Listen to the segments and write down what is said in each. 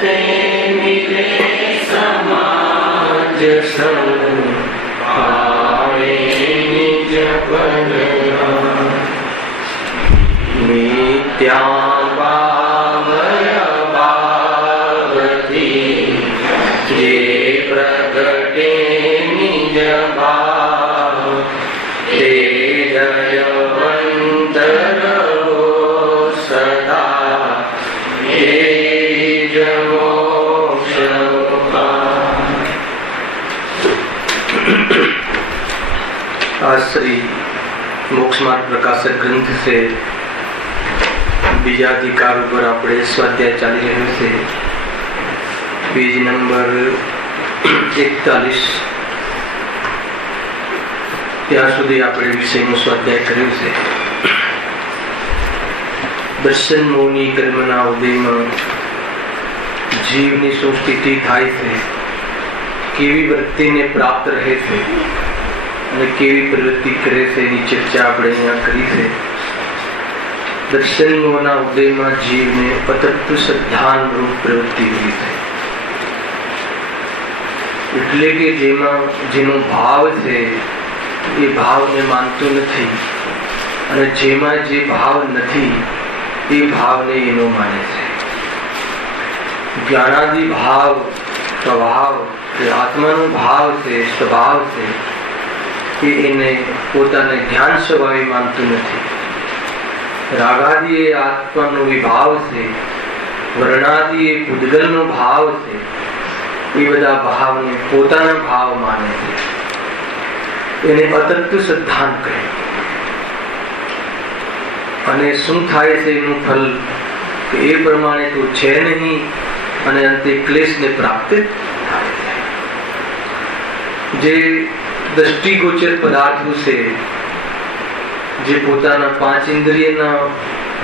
તે મિલે સમાજ સંગ પાવે નિજ પદ નિત્યા ભાવય ભાવથી જે પ્રગટે નિજ ભાવ તે જયવંત રહો સદા એ જ મોક્ષ श्री मोक्ष मार्ग प्रकाशक ग्रंथ से बीजा अधिकार पर આપણે સ્વાધ્યાય ચાલી રહ્યો છે પેજ નંબર 41 ત્યાં સુધી આપણે વિષયનો સ્વાધ્યાય કર્યો છે દર્શન મોહની કર્મના ઉદયમાં જીવની શું સ્થિતિ થાય છે કેવી વૃત્તિને પ્રાપ્ત રહે છે અને કેવી પ્રવૃત્તિ કરે છે એની ચર્ચા આપણે અહીંયા કરી છે દર્શન મોહના ઉદયમાં જીવને અતત્વ શ્રદ્ધાન રૂપ પ્રવૃત્તિ કરી છે એટલે કે જેમાં જેનો ભાવ છે એ ભાવને માનતો નથી અને જેમાં જે ભાવ નથી એ ભાવને એનો માને છે જ્ઞાનાદિ ભાવ સ્વભાવ આત્માનો ભાવ છે સ્વભાવ છે એને પોતાને ધ્યાન સ્વભાવે માનતું નથી રાગાદિ એ આત્માનો વિભાવ છે વર્ણાદિ એ પૂદગલનો ભાવ છે એ બધા ભાવને પોતાના ભાવ માને છે એને અતત્વ સિદ્ધાંત કહે અને શું થાય છે એનું ફલ કે એ પ્રમાણે તો છે નહીં અને અંતે ક્લેશને પ્રાપ્ત થાય છે જે દ્રષ્ટિગોચર પદાર્થો છે જે પોતાના પાંચ ઇન્દ્રિયના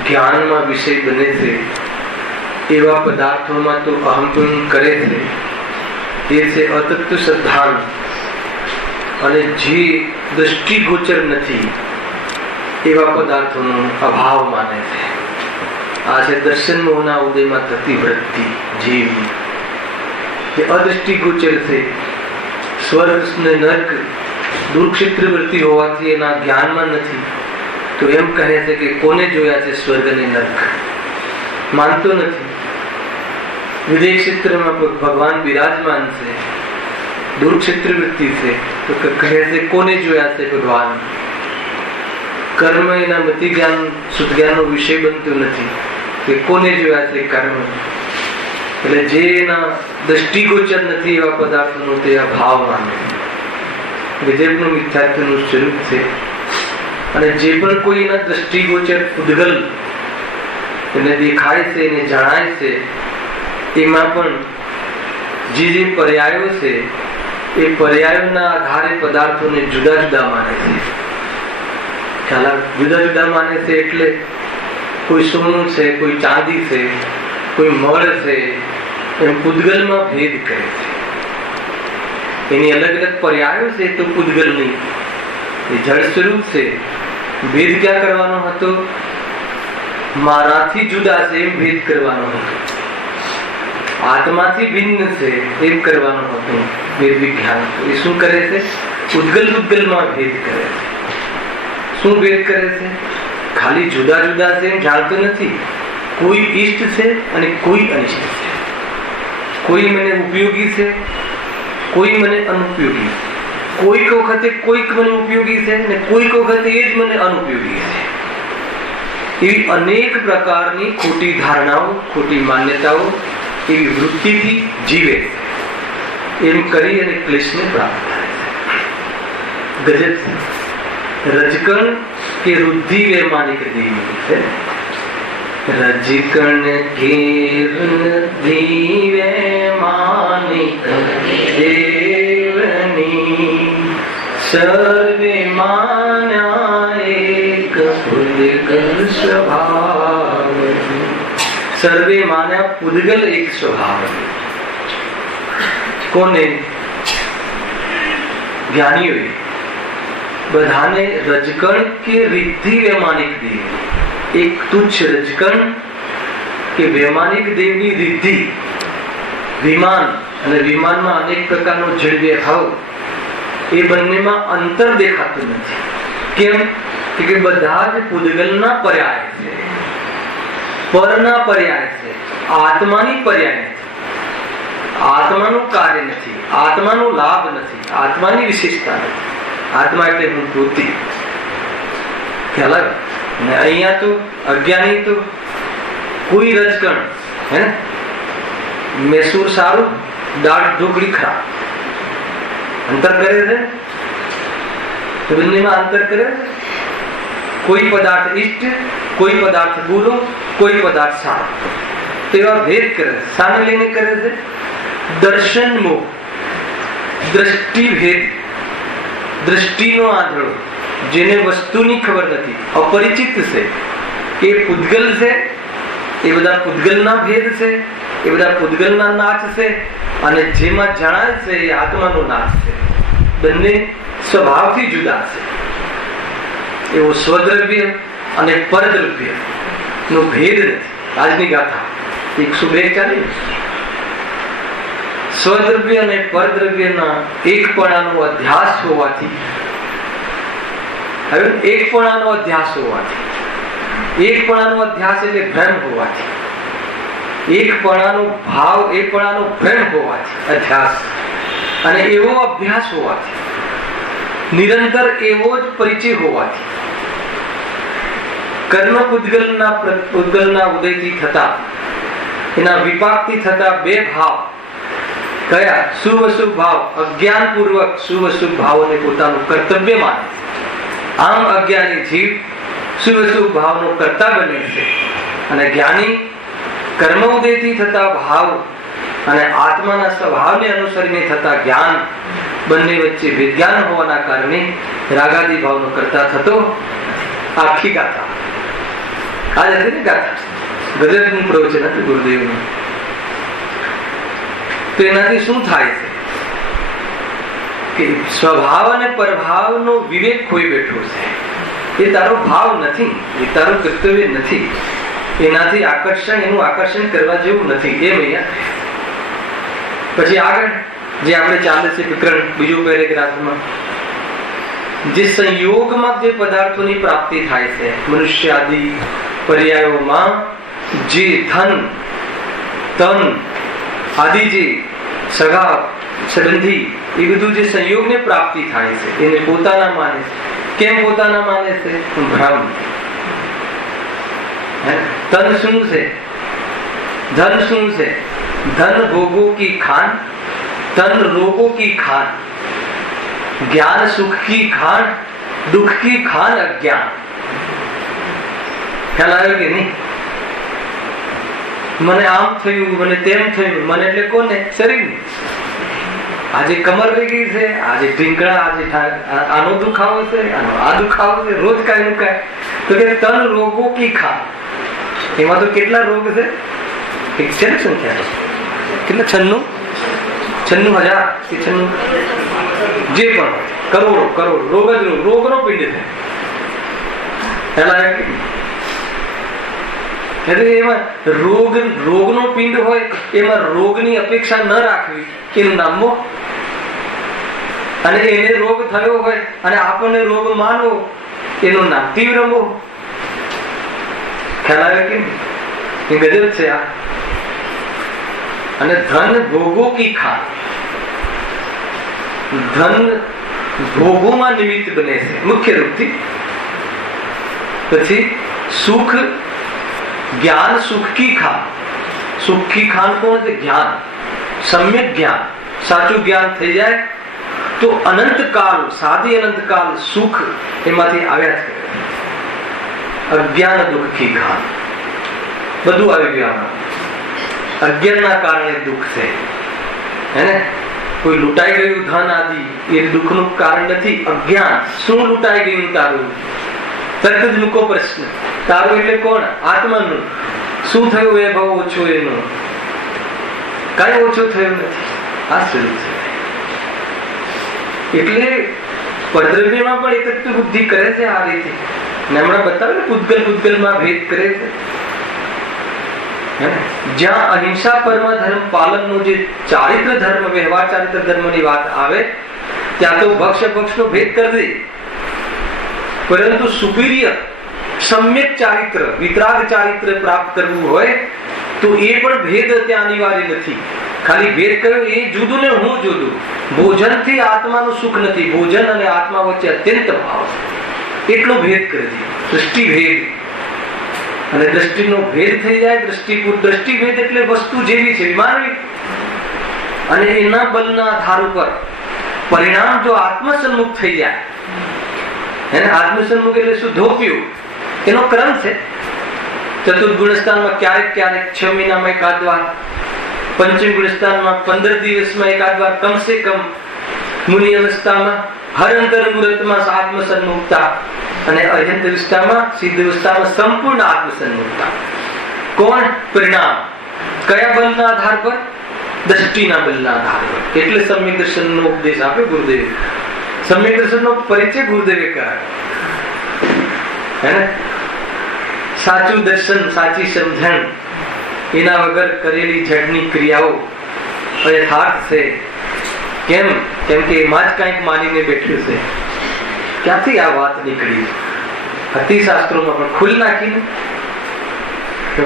જ્ઞાનમાં વિષય બને છે એવા પદાર્થોમાં તો અહંપન કરે છે એ છે અતત્વ સિદ્ધાંત અને જે દ્રષ્ટિગોચર નથી એવા પદાર્થોનો અભાવ માને છે આ છે દર્શન મોહના ઉદયમાં થતી વૃત્તિ જીવની જે અદૃષ્ટિગોચર છે સ્વર્ગ ને નર્ક દુર્ક્ષેત્ર વૃત્તિ હોવાથી એના જ્ઞાનમાં નથી તો એમ કહે છે કે કોને જોયા છે સ્વર્ગ અને નર્ક માનતો નથી વિદેહ ક્ષેત્રમાં ભગવાન બિરાજમાન છે દુર્ક્ષેત્ર વૃત્તિ છે તો કહે છે કોને જોયા છે ભગવાન કર્મ એના મતિ જ્ઞાન શુદ્ધ જ્ઞાનનો વિષય બનતો નથી કે કોને જોયા છે કર્મ એટલે જે એના દ્રષ્ટિગોચર નથી એવા પદાર્થોનો તે અભાવ માને વિધેયનું મિથ્યાત્વનું સ્વરૂપ છે અને જે પણ કોઈ એના દ્રષ્ટિગોચર ઉદ્ગલ એને દેખાય છે એને જણાય છે એમાં પણ જે જે પર્યાયો છે એ પર્યાયોના આધારે પદાર્થોને જુદા જુદા માને છે ખ્યાલ જુદા જુદા માને છે એટલે કોઈ સોનું છે કોઈ ચાંદી છે કોઈ મળ છે એમ પૂદગલમાં ભેદ કરે છે એની અલગ અલગ પર્યાયો છે તો પૂદગલ નહીં એ જળ સ્વરૂપ છે ભેદ ક્યાં કરવાનો હતો મારાથી જુદા છે એમ ભેદ કરવાનો હતો આત્માથી ભિન્ન છે એમ કરવાનો હતો વેદ વિજ્ઞાન એ શું કરે છે પૂદગલમાં ભેદ કરે છે શું ભેદ કરે છે ખાલી જુદા જુદા છે એમ જાણતો નથી કોઈ ઈષ્ટ છે અને કોઈ અનિષ્ટ છે કોઈ મને ઉપયોગી છે કોઈ મને અનુપયોગી કોઈક વખતે કોઈક મને ઉપયોગી છે અને કોઈક વખતે એ જ મને અનુપયોગી છે એવી અનેક પ્રકારની ખોટી ધારણાઓ ખોટી માન્યતાઓ એવી વૃત્તિથી જીવે એમ કરી અને ક્લેશને પ્રાપ્ત થાય છે ગજબ રજકણ કે રુદ્ધિ વે માનિક દેવી છે રજકણ કે રુદ્ધિ વે માનિક દેવની સર્વે માન્યા એક પૂદગલ સ્વભાવ સર્વે માન્યા પૂદગલ એક સ્વભાવ કોને જ્ઞાનીઓએ બધાને રજકણ કે રિદ્ધિ વે માનિક દેવી એક તુચ્છ રજકણ કે વૈમાનિક દેવની રિદ્ધિ, વિમાન અને વિમાનમાં અનેક પ્રકારનો જળ ભાવ, એ બંનેમાં અંતર દેખાતું નથી. કેમ કે બધા જ પૂદગલના પર્યાય છે, પરના પર્યાય છે, આત્માની પર્યાય નથી. આત્માનું કાર્ય નથી, આત્માનો લાભ નથી, આત્માની વિશેષતા નથી. આત્મા એટલે હું પોતે. ખ્યાલ આવ્યો ને? અહીંયા તો અજ્ઞાની તો કોઈ રજકણ, હે ને, મૈસૂર સારું, દાળ ઢોકળી ખરાબ, અંતર કરે છે. બંનેમાં અંતર કરે છે. કોઈ પદાર્થ ઇષ્ટ, કોઈ પદાર્થ બુરો, કોઈ પદાર્થ સારો, તેવા ભેદ કરે છે. સામે લઈને કરે છે દર્શન મોહ, દ્રષ્ટિ ભેદ, દ્રષ્ટિનો આંધળો. જેને વસ્તુની ખબર નથી, અપરિચિત છે, એ પૂદગલ છે, એ બધા પૂદગલના ભેદ છે, એ બધા પૂદગલના નાચ છે. અને જેમાં જણાય છે એ આત્માનો નાચ છે. બંને સ્વભાવથી જુદા છે. એવો સ્વદ્રવ્ય અને પરદ્રવ્ય નો ભેદ નથી. આજની ગાથા 102 સ્વદ્રવ્ય અને પરદ્રવ્યના એકપણાનો અધ્યાસ હોવાથી, હવે એકપણાનો અધ્યાસ હોવાથી, એકપણાનો અધ્યાસ એટલે ભ્રમ હોવાથી, એકપણાનો ભાવ, એકપણાનો ભ્રમ હોવાથી અધ્યાસ, અને એવો અભ્યાસ હોવાથી, નિરંતર એવો જ પરિચય હોવાથી, કર્મ પૂદગલના ઉદયથી થતા, એના વિપાકથી થતા બે ભાવ કયા? શુભ અશુભ ભાવ. અજ્ઞાન પૂર્વક શુભ અશુભ ભાવોને પોતાનું કર્તવ્ય માને છે. આમ અજ્ઞાની જીવ શુભ અશુભ ભાવનો કર્તા બને છે, અને જ્ઞાની કર્મ ઉદયથી થતા ભાવ અને આત્માના સ્વભાવને અનુસરીને થતા જ્ઞાન, બંને વચ્ચે વિજ્ઞાન હોવાના કારણે રાગાદી ભાવનો કર્તા થતો. આખી ગાથા આ જ હતી ને ગાથા, ગજબનું પ્રવચન હતું ગુરુદેવનું. તો એનાથી શું થાય છે કે સ્વભાવ અને પરભાવનો વિવેક ખોઈ બેઠો છે. એ તારો ભાવ નથી, એ તારું કર્તવ્ય નથી, એનાથી આકર્ષણ, એનું આકર્ષણ કરવા જેવું નથી. એમ અહીંયા પછી આગળ જે આપણે ચાલે છે પ્રકરણ બીજું પેરેગ્રાફમાં, જે સંયોગમાં જે પદાર્થોની પ્રાપ્તિ થાય છે મનુષ્ય આદિ પર્યાયોમાં, જે ધન, તન આદિ જે સગા સંબંધી, એ બધું જે સંયોગને પ્રાપ્તિ થાય છે એને પોતાના માને છે. કેમ પોતાના માને છે? ભ્રમ. તન શું છે? ધન શું છે? ધન ભોગો કી ખાન, तन रोगों की खान, ज्ञान सुख की खान, दुख की खान अज्ञान. ખ્યાલ આવ્યો કે નહીં? મને આમ થયું, મને તેમ થયું. મને એટલે કોને? શરીરની. આજે કમર રહી ગઈ છે, આજે ઢીંકણા, આજે આનો દુખાવો છે, આનો આ દુખાવો છે, રોજ કાંઈ નું કાંઈ. તો કે તન રોગો કી ખાન. એમાં તો કેટલા રોગ છે? એક છે ને સંખ્યા કેટલા? 96,000 કે 96, જે પણ કરોડો કરોડ રોગ જ રોગનો પિંડ છે. એટલે એમાં રોગનો પિંડ હોય, એમાં રોગની અપેક્ષા ન રાખવી, એનું નામ મોહ. અને એને રોગ થયો હોય અને આપણને રોગ માનવો, એનું નામ તીવ્ર મોહ. ખ્યાલ આવે કે એ ગજબ છે આ. અને ધન ભોગો કી ખાન, ધન ભોગોમાં નિમિત્ત બને છે મુખ્ય રૂપથી. પછી સુખ, જ્ઞાન સુખ કી ખાન. સુખ કી ખાન કોણ છે? જ્ઞાન, સમ્યક જ્ઞાન. સાચું જ્ઞાન થઈ જાય તો અનંત કાળ, સાદી અનંત કાળ સુખ એમાંથી આવ્યા છે. અજ્ઞાન દુઃખ કી ખાન, બધું આવી ગયું. અજ્ઞાનના કારણે દુઃખ છે, હે ને? કોઈ લૂંટાઈ ગયું ધન આદિ, એ દુઃખનું કારણ નથી. અજ્ઞાન. શું લૂંટાઈ ગયું તારું? તરત જ મૂકો પ્રશ્ન. તારું એટલે કોણ? આત્માનું. શું થયું? એ ભાવ ઓછો, એનો કઈ ઓછો થયો નથી. આ સ્વરૂપ છે. એટલે પરદ્રવ્યમાં પણ એકત્વ બુદ્ધિ કરે છે આ રીતે. હમણાં બતાવે ને પૂદગલ પૂદગલમાં ભેદ કરે છે. જ્યાં અહિંસા પરમ ધર્મ પાલનનું જે ચારિત્ર ધર્મ, વ્યવહાર ચારિત્ર ધર્મની વાત આવે ત્યાં તો ભક્ષ નો ભેદ કરી દે, પરંતુ સુપીરિયર સમ્યક ચારિત્ર, વિતરાગ ચારિત્ર પ્રાપ્ત કરવું હોય તો એ પણ ભેદ ત્યાં અનિવાર્ય નથી. ખાલી ભેદ કયો એ જુદું ને હું જુદું. ભોજનથી આત્માનું સુખ નથી, ભોજન અને આત્મા વચ્ચે અત્યંત ભાવ, એટલો ભેદ કરી દે. દૃષ્ટિ ભેદ, અને દ્રષ્ટિનો ભેદ થઈ જાય. દ્રષ્ટિ ભેદ એટલે વસ્તુ જેવી છે માનવી, અને એના બલના આધાર ઉપર પરિણામ જો આત્મસન્મુખ થઈ જાય, એને આત્મસન્મુખ એટલે શું? ધોપ્યું, એનો ક્રમ છે. ચતુર્થ ગુણસ્થાનમાં ક્યારેક 6 મહિનામાં એકાદ વાર, પંચમ ગુણસ્થાનમાં 15 દિવસમાં એકાદ વાર કમસે કમ, મુનિ અવસ્થામાં હર અંતર મુહૂર્તમાં આત્મસન્મુખતા, અને અર્યંત અવસ્થામાં, સિદ્ધ અવસ્થામાં સંપૂર્ણ આત્મસન્મુખતા. કોણ? પરિણામ. કયા બલના આધાર પર? દ્રષ્ટિના બલના આધાર પર. એટલે સમ્યક દર્શનનો ઉપદેશ આપે ગુરુદેવ. સમ્યક દર્શનનો પરિચય ગુરુદેવે કરાય. હે ને? સાચું દર્શન, સાચી સમજણ, એના વગર કરેલી જડની ક્રિયાઓ અયથાર્થ છે. કેમ? કેમ કે એમાં જ કંઈક માનીને બેઠ્યું છે. ક્યાંથી આ વાત નીકળી? હતી શાસ્ત્રોમાં, પણ ખુલ નાખીને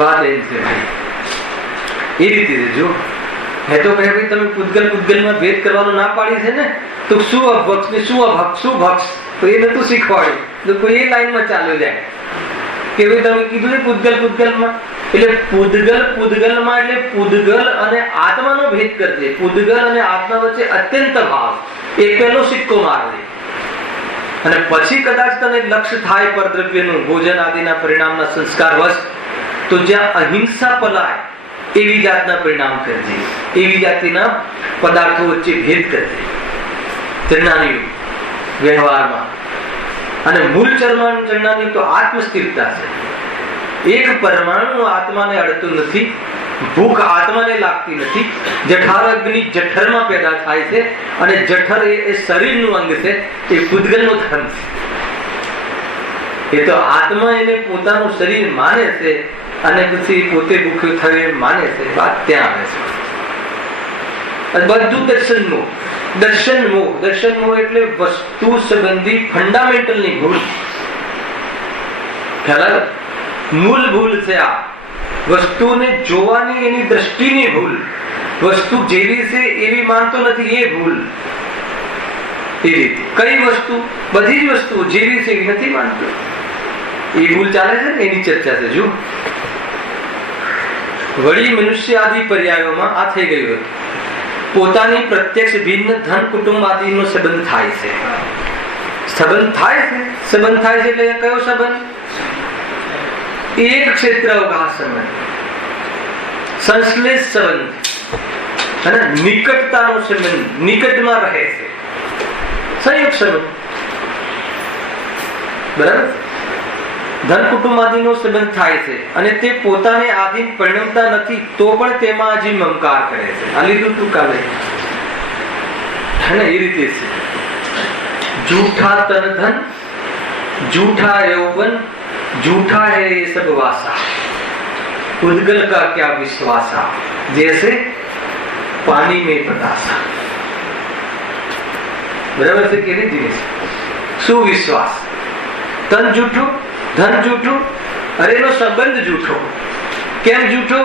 વાત એમ છે ભાઈ. એ રીતે જો હે તો કહે ભાઈ તમે પૂતગલમાં ભેદ કરવાનો ના પાડી છે ને, તો શું અભક્ષ ને શું અભક્ષ, શું ભક્ષ, તો એ નતું શીખવાડ્યું. તો કોઈ એ લાઈનમાં ચાલ્યો જાય કે ભાઈ તમે કીધું ને પૂતગલમાં, એટલે પૂતગલમાં એટલે પૂતગલ અને આત્માનો ભેદ કરજે. પૂતગલ અને આત્મા વચ્ચે અત્યંત ભાવ, એ પહેલો સિક્કો મારજે. અને પછી કદાચ તને લક્ષ્ય થાય પરદ્રવ્યનું, ભોજન આદિના પરિણામના સંસ્કાર વશ, તો જ્યાં અહિંસા પલાય એવી જાતના પરિણામ કરજે, એવી જાતિના પદાર્થો વચ્ચે ભેદ કરજે ચરણાની વ્યવહારમાં. અને મૂળ ચરણાની તો આત્મસ્થિરતા છે. એક પરમાણુ આત્માને અડતું નથી, ભૂખ આત્માને લાગતી નથી. જઠર અગ્નિ જઠરમાં પેદા થાય છે, અને જઠર એ શરીરનું અંગ છે, એ પૂતગલનો ધર્મ છે. એ તો આત્મા એને પોતાનું શરીર માને છે, અને પછી પોતે ભૂખ્યો થયો એમ માને છે. વાત ત્યાં આવે છે. બધું દર્શન મોહ એટલે વસ્તુ સંબંધી ફંડામેન્ટલની ભૂલ. ખ્યાલ? મૂળ ભૂલ છે આ. વસ્તુને જોવાની એની દ્રષ્ટિની ભૂલ. વસ્તુ જેવી છે એવી માનતો નથી, એ ભૂલ. એ રીતે કઈ વસ્તુ? બધી જ વસ્તુ જેવી છે એવી નથી માનતો, એ ભૂલ ચાલે છે ને, એની ચર્ચા છે. જો વળી મનુષ્ય આદિ પર્યાયોમાં આ થઈ ગયું હતું. પોતાની પ્રત્યક્ષ ભિન્ન ધન કુટુંબ આદિનો સંબંધ થાય છે. સંબંધ થાય છે એટલે કયો સંબંધ? એક ક્ષેત્ર અવકાશ સંબંધ, સંશ્લેષ સંબંધ, અને નિકટતાનો સંબંધ, નિકટમાં રહે છે, સંયુક્ત સંબંધ. બરાબર? ધન કુટુંબ આદિનો સંબંધ થાય છે, અને તે પોતાને આધીન પરિણમતા નથી, તો પણ તેમાં હજી મમકાર કરે છે. આ લીધું તું કાલે, એ રીતે છે. झूठा तन धन, झूठा यौवन, झूठा है ये सब वासा, उद्गल का क्या विश्वासा, जैसे पानी में पतासा. बराबर से कह रही सुविश्वास. तन जूठो, धन जूठो, अरे एनो संबंध जूठो. केम जूठो?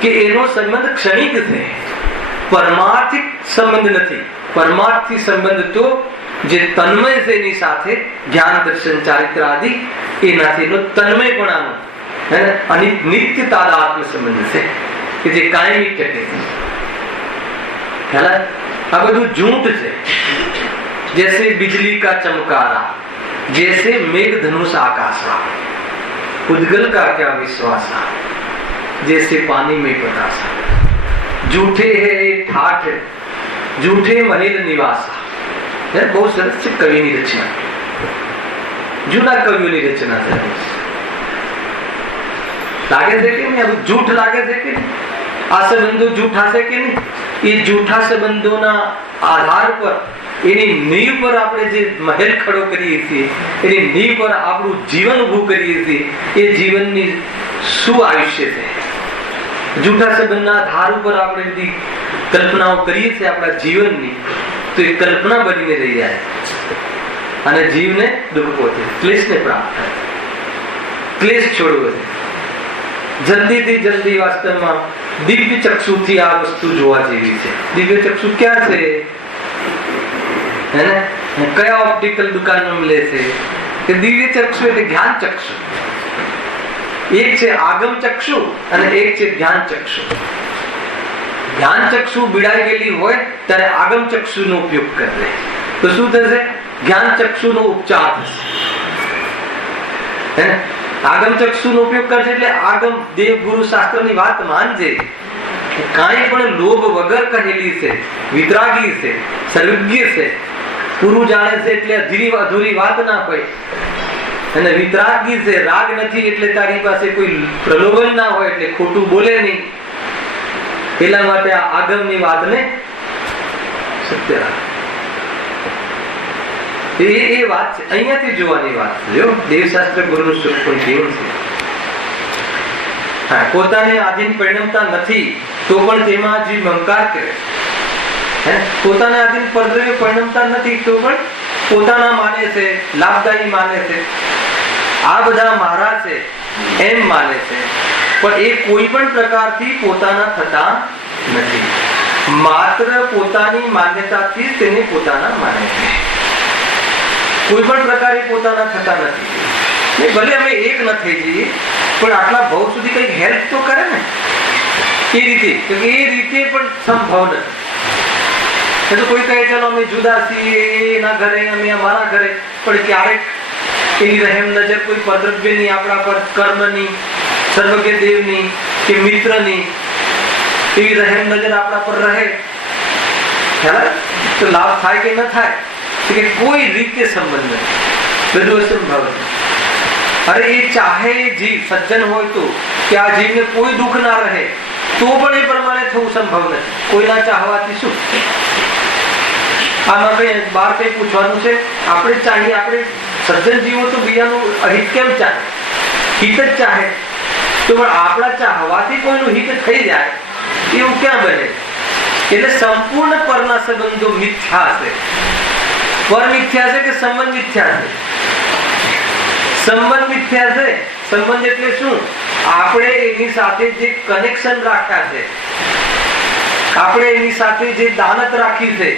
कि एनो संबंध क्षणिक है, परमार्थिक संबंध નથી. પરમાર્થી સંબંધ તો જે તન્મય છે એની સાથે જ્ઞાન દર્શન ચારિત્ર આદિ એનાથીનો તન્મયપણાનો અને નિત્યતાનો આત્મ સંબંધ છે કે જે કાયમી ટકે છે. આ બધું झूठ છે. जैसे बिजली का चमकारा, जैसे मेघ धनुष आकाशा, उद्गल का क्या विश्वासा, जैसे पानी में पतासा. झूठे है ठाठ, झूठे महेल निवासा. बहुत सरस છે કવિની રચના, જૂના કવિઓની રચના છે. લાગે છે કે નહીં? જૂઠ લાગે છે કે આ સંબંધો જૂઠા છે કે નહીં? એ જૂઠા સંબંધોના આધાર પર, એની નીવ પર આપણે જે મહેલ ખડો કરીએ છીએ, એની નીવ પર આપણું જીવન ઊભું કરીએ છીએ, એ જીવનની શું આયુષ્ય છે, જૂઠા સંબંધના આધાર ઉપર આપણે બધી કલ્પનાઓ કરીએ છીએ આપણા જીવનની, તો એ કલ્પના બનીને રહી જાય અને જીવને દુઃખ પહોંચે, ક્લેશને પ્રાપ્ત થાય. ક્લેશ છોડવો છે જલ્દીથી જલ્દી. વાસ્તવમાં દિવ્ય ચક્ષુથી આ વસ્તુ જોવા જેવી છે. દિવ્ય ચક્ષુ ક્યાં છે? હે ને? કયા ઓપ્ટિકલ દુકાનમાં મળે છે? કે દિવ્ય ચક્ષુ એટલે જ્ઞાન ચક્ષુ. એક છે આગમ ચક્ષુ અને એક છે જ્ઞાન ચક્ષુ. જ્ઞાન ચક્ષુ બીડાઈ ગયેલી હોય ત્યારે આગમ ચક્ષુ નો ઉપયોગ કરે તો શું થશે? જ્ઞાન ચક્ષુ નો ઉપચાર થશે. હે ને? આગમ ચક્ષુ નો ઉપયોગ કરશે એટલે આગમ દેવ ગુરુ શાસ્ત્ર ની વાત માનજે. કાંઈ પણ લોભ વગર કહેલી છે, વિતરાગી છે, સર્વજ્ઞ છે, પૂરું જાણે છે એટલે અધૂરી વાત ના હોય. અને વિતરાગી છે, રાગ નથી એટલે તારી પાસે કોઈ પ્રલોભન ના હોય એટલે ખોટું બોલે નહીં. એટલા માટે આ આગમની વાતને સત્ય રાખ. એ વાત છે, અહીંયાથી જોવાની વાત છે. જો દેવશાસ્ત્ર ગુરુનું સ્વરૂપ કેવું છે. હા, પોતાને આધીન પરિણમતા નથી તો પણ તેમાં જીવ અહંકાર કરે. પોતાને આધીન પરદ્રવ્ય પરિણમતા નથી તો પણ પોતાના માને છે, લાભદાયી માને છે, આ બધા મારા છે એમ માને છે. પણ એ કોઈ પણ પ્રકારથી પોતાના થતા નથી. માત્ર પોતાની માન્યતાથી જ તેને પોતાના માને છે. કોઈ પણ પ્રકારે પોતાના થતા નથી. ભલે અમે એક ન થઈ જઈએ પણ આટલા ભાવ સુધી કઈક હેલ્પ તો કરે ને. એ રીતે પણ સંભવ નથી. તો કોઈ કહે ચાલો અમે જુદા છીએ, એના ઘરે અમે અમારા ઘરે, પણ ક્યારેક એની રહેમ નજર કોઈ પરદ્રવ્યની આપણા પર, કર્મની, સર્વજ્ઞ દેવની કે મિત્રની એવી રહેમ નજર આપણા પર રહે તો લાભ થાય કે ન થાય? કે કોઈ રીતે સંબંધ નથી, બધું અસંભવ છે. અરે એ ચાહે જીવ સજ્જન હોય તો કે આ જીવને કોઈ દુઃખ ના રહે તો પણ એ પ્રમાણે થવું સંભવ નથી. કોઈના ચાહવાથી શું? આમાં કઈ બાર કઈ પૂછવાનું છે? આપણે ચાહીએ, આપણે સજ્જન જીવો તો બીજાનું અહિત કેમ ચાહે? હિત જ ચાહે. તો પણ આપણા ચાહવાથી કોઈનું હિત થઈ જાય એવું ક્યાં બને? એટલે સંપૂર્ણ પરના સંબંધો મિથ્યા છે. પર મિથ્યા છે કે સંબંધ મિથ્યા છે? સંબંધ મિથ્યા છે. સંબંધ એટલે શું? આપણે એની સાથે જે કનેક્શન રાખ્યા છે, આપણે એની સાથે જે દાનત રાખી છે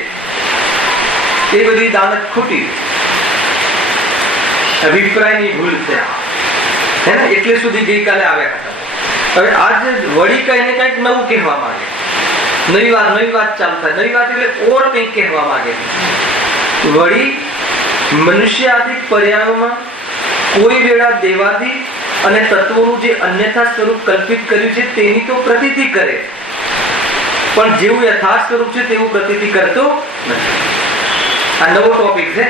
એ બધી દાનત ખોટી, અભિપ્રાયની ભૂલ છે. હે ને? એટલે સુધી ગઈકાલે આવ્યા હતા. હવે આજ વળી કહીને કઈક નવું કહેવા માંગે, નવી વાત ચાલુ થાય. નવી વાત એટલે ઓર કંઈક કહેવા માંગે. વળી મનુષ્ય આદિ પર્યાયોમાં કોઈ વેળા દેવાદી અને તત્વોનું જે અન્યથા સ્વરૂપ કલ્પિત કર્યું છે તેની તો પ્રતીતિ કરે, પણ જેવું યથાર્થ સ્વરૂપ છે તેવું પ્રતીતિ કરતો નથી. આ નવો ટોપિક છે.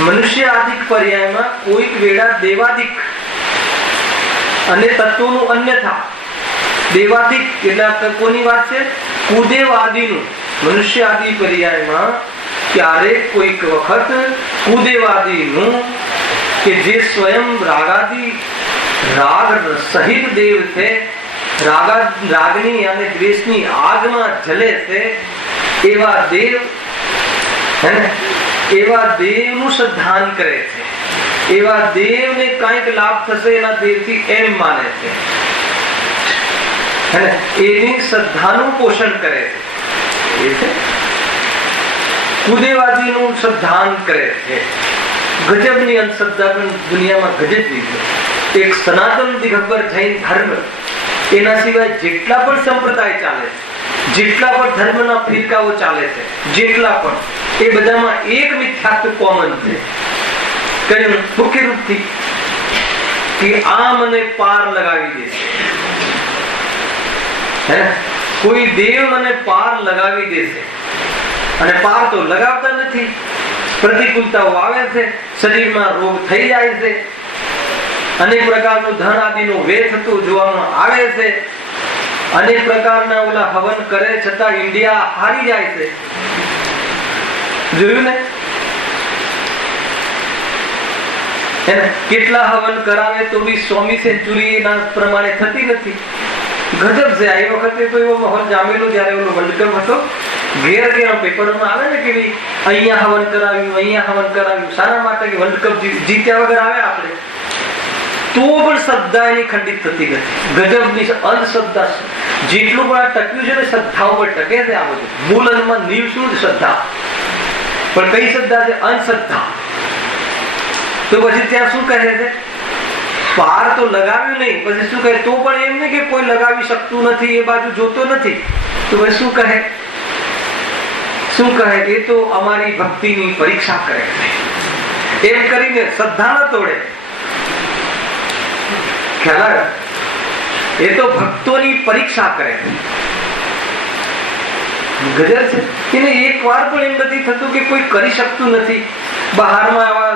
મનુષ્ય આદિક પર્યાયમાં કોઈક વેળા દેવાદિક અને તત્વોનું અન્યથા. દેવાદિક એટલે કોની વાત છે? કુદેવાદીનું. મનુષ્ય આદિ પર્યાયમાં ક્યારેક કોઈક વખત કુદેવાદીનું કે જે સ્વયં રાગ સહિત દેવ છે, રાગની અને દ્વેષની આગમાં જલે છે, એવા દેવનું શ્રદ્ધાન કરે છે. એવા દેવને કંઈક લાભ થશે એના દેવથી એમ માને છે. એની શ્રદ્ધાનું પોષણ કરે છે. એ છે કુદેવાદીનું શ્રદ્ધાન કરે છે. ગજબની અંધશ્રદ્ધા પણ દુનિયામાં ગજબની છે. એક સનાતન દિગંબર જૈન ધર્મ, એના સિવાય જેટલા પણ સંપ્રદાય ચાલે છે, જેટલા પણ ધર્મના ફિરકાઓ ચાલે છે, જેટલા પણ, એ બધામાં એક મિથ્યાત્વ કોમન છે. કયું? મુખ્ય રૂપથી કે આ મને પાર લગાવી દેશે. હે? કોઈ દેવ મને પાર લગાવી દેશે. અને પાર તો લગાવતા નથી. પ્રતિકૂળતાઓ આવે છે, શરીરમાં રોગ થઈ જાય છે, અનેક પ્રકારનું ધન આદિનો વ્યય થતો જોવામાં આવે છે, અનેક પ્રકારના ઓલા હવન કરે છતાં ઇન્ડિયા હારી જાય છે. જોયું ને? કેટલા હવન કરાવે તો બી 100મી સેન્ચુરી ના પ્રમાણે થતી નથી. ગજબ છે. આ વખતે તો એવો માહોલ જામેલો જયારે ઓલો વર્લ્ડ કપ હતો, ઘેર ઘેર પેપરમાં આવે ને કે અહીંયા હવન કરાવ્યું, અહીંયા હવન કરાવ્યું. શાના માટે? કે વર્લ્ડ કપ જીત્યા વગર આવે આપણે તો પણ શ્રદ્ધા એની ખંડિત થતી નથી. ગજબની અંધશ્રદ્ધા જેટલું પણ આ ટક્યું છે ને શ્રદ્ધા ઉપર ટકે છે. આ બધું મૂળ અંગમાં નીવ શું છે? શ્રદ્ધા. પણ કઈ શ્રદ્ધા છે? અંધશ્રદ્ધા. તો પછી ત્યાં શું કહે છે? પાર તો લગાવ્યું નહીં, પછી શું કહે? તો પણ એમ નહીં કે કોઈ લગાવી શકતું નથી, એ બાજુ જોતો નથી. તો પછી શું કહે? શું કહે? એ તો અમારી ભક્તિની પરીક્ષા કરે છે. એમ કરીને શ્રદ્ધા ન તોડે. ખ્યાલ આવે? એ તો ભક્તોની પરીક્ષા કરે છે. ગજર છે. એને એક વાર પણ એમ નથી થતું કે કોઈ કરી શકતું નથી. બહારમાં આવા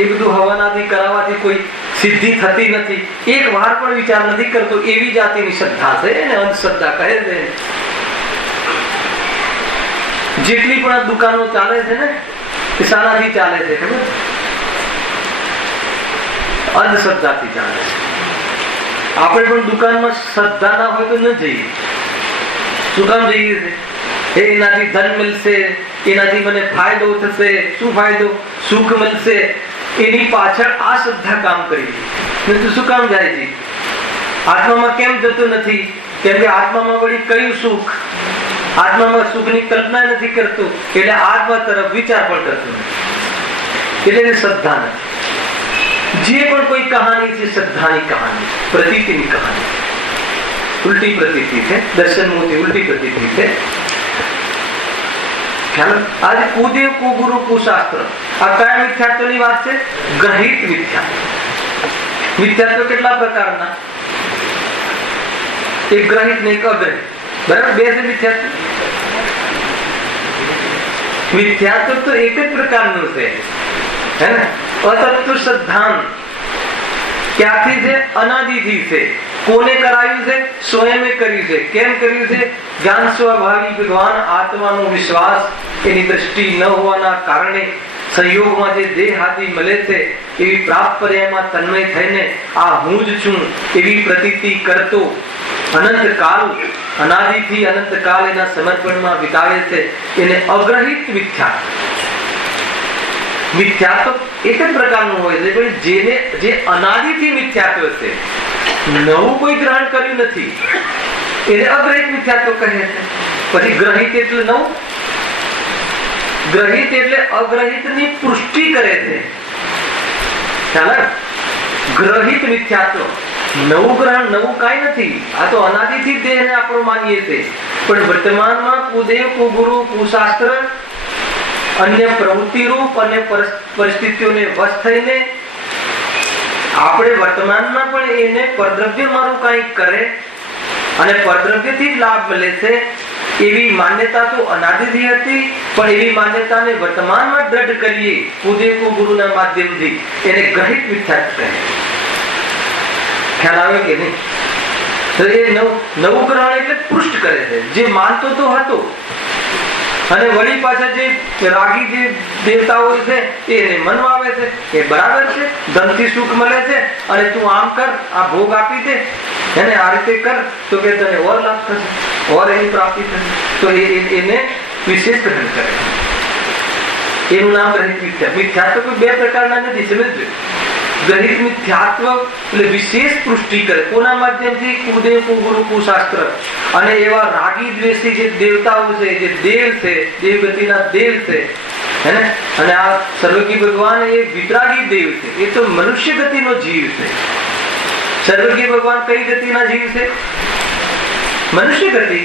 એ બધું હવાનાથી કરાવવાથી કોઈ સિદ્ધિ થતી નથી. એક વાર પણ વિચાર નથી કરતો. એવી જાતિની શ્રદ્ધા છે એને અંધશ્રદ્ધા કહે છે. જેટલી પણ દુકાનો ચાલે છે ને એ શાનાથી ચાલે છે ખબર? અંધશ્રદ્ધાથી ચાલે છે. આપણે પણ દુકાનમાં શ્રદ્ધા ના હોય તો ન જઈએ. શું કામ જઈએ છે? એનાથી ધન મળશે, એનાથી મને ફાયદો થશે. શું ફાયદો? સુખ મળશે. એની પાછળ આ શ્રદ્ધા કામ કરી. શું કામ જાય છે? આત્મામાં કેમ જતું નથી? કેમ કે આત્મામાં વળી કયું સુખ? આત્મામાં સુખની કલ્પના નથી કરતું, એટલે આત્મા તરફ વિચાર પણ કરતું નથી. એટલે શ્રદ્ધા નથી. જે પણ કોઈ કહાની છે શ્રદ્ધાની કહાની, પ્રતીતિની કહાની, ઉલટી પ્રતીતિ છે. દર્શન મોતી ઉલટી પ્રતીતિ છે. આજે કુદેવ કુગુરુ કુશાસ્ત્ર, આ કયા મિથ્યાત્વની વાત છે? ગ્રહિત મિથ્યાત્વ. મિથ્યાત્વ કેટલા પ્રકારના? એક ગ્રહિત ને એક અગ્રહિત. બરાબર? બે છે મિથ્યાત્વ. મિથ્યાત્વ તો એક જ પ્રકારનું છે, હે ને? અતત્વ શ્રદ્ધાન ક્યાંથી છે? અનાદિથી છે. કોને કરાયું છે? સ્વયં કર્યું છે. કેમ કર્યું છે? જ્ઞાન સ્વભાવી ભગવાન આત્માનો વિશ્વાસ એની દ્રષ્ટિ ન હોવાના કારણે સંયોગમાં જે દેહ આદિ મળે છે એવી પ્રાપ્ત પર્યાયમાં તન્મય થઈને આ હું જ છું એવી પ્રતીતિ કરતો અનંત કાળ, અનાદિથી અનંત કાળ એના સમર્પણમાં વિતાવે છે. એને અગ્રહિત મિથ્યાત્વ. મિથ્યાત્વ એક જ પ્રકારનું હોય છે, પણ જેને જે અનાદિથી મિથ્યાત્વ છે, નવું કોઈ ગ્રહણ કર્યું નથી, એને અગ્રહિત મિથ્યાત્વ કહે છે. પછી ગ્રહિત એટલે નવું. ગ્રહિત એટલે અગ્રહિતની પુષ્ટિ કરે છે. ખ્યાલ? ગ્રહિત મિથ્યાત્વ નવું ગ્રહણ, નવું કાંઈ નથી. આ તો અનાદિથી દેહને આપણો માનીએ છીએ, પણ વર્તમાનમાં કુદેવ કુગુરુ કુશાસ્ત્ર અન્ય પ્રવૃત્તિ રૂપ અને પરિસ્થિતિઓને વશ થઈને આપણે વર્તમાનમાં પણ એને પરદ્રવ્ય મારું કંઈક કરે અને પરદ્રવ્યથી જ લાભ મળે છે એવી માન્યતા તો અનાદિથી હતી, પણ એવી માન્યતાને વર્તમાનમાં દ્રઢ કરીએ કુદેવ કુગુરુના માધ્યમથી, એને ગ્રહિત મિથ્યાત્વ કહે. ખ્યાલ આવે કે નહીં? તો એ નવું ગ્રહણ એટલે પૃષ્ઠ કરે છે. જે માનતો તો હતો અને વળી પાછા જે રાગી જે દેવતાઓ છે એને મનમાં આવે છે એ બરાબર છે, ધનથી સુખ મળે છે અને તું આમ કર, આ ભોગ આપી દે, એને આ રીતે કર તો કે તને ઓર લાભ થશે, ઓર એની પ્રાપ્તિ થશે. તો એને વિશેષ ગ્રહણ કરે. એનું નામ ગ્રહિત મિથ્યાત્વ. મિથ્યાત્વ કોઈ બે પ્રકારના નથી, સમજજો. ગ્રહિત મિથ્યાત્વ એટલે વિશેષ પુષ્ટિ કરે. કોના માધ્યમથી? કુદેવ કુગુરુ કુશાસ્ત્ર અને એવા રાગી દ્વેષી જે દેવતાઓ છે, જે દેવ છે, દેવગતિના દેવ છે, હે ને? અને આ સર્વગી ભગવાન એ વિતરાગી દેવ છે. એ તો મનુષ્ય ગતિનો જીવ છે. સર્વગી ભગવાન કઈ ગતિના જીવ છે? મનુષ્ય ગતિ.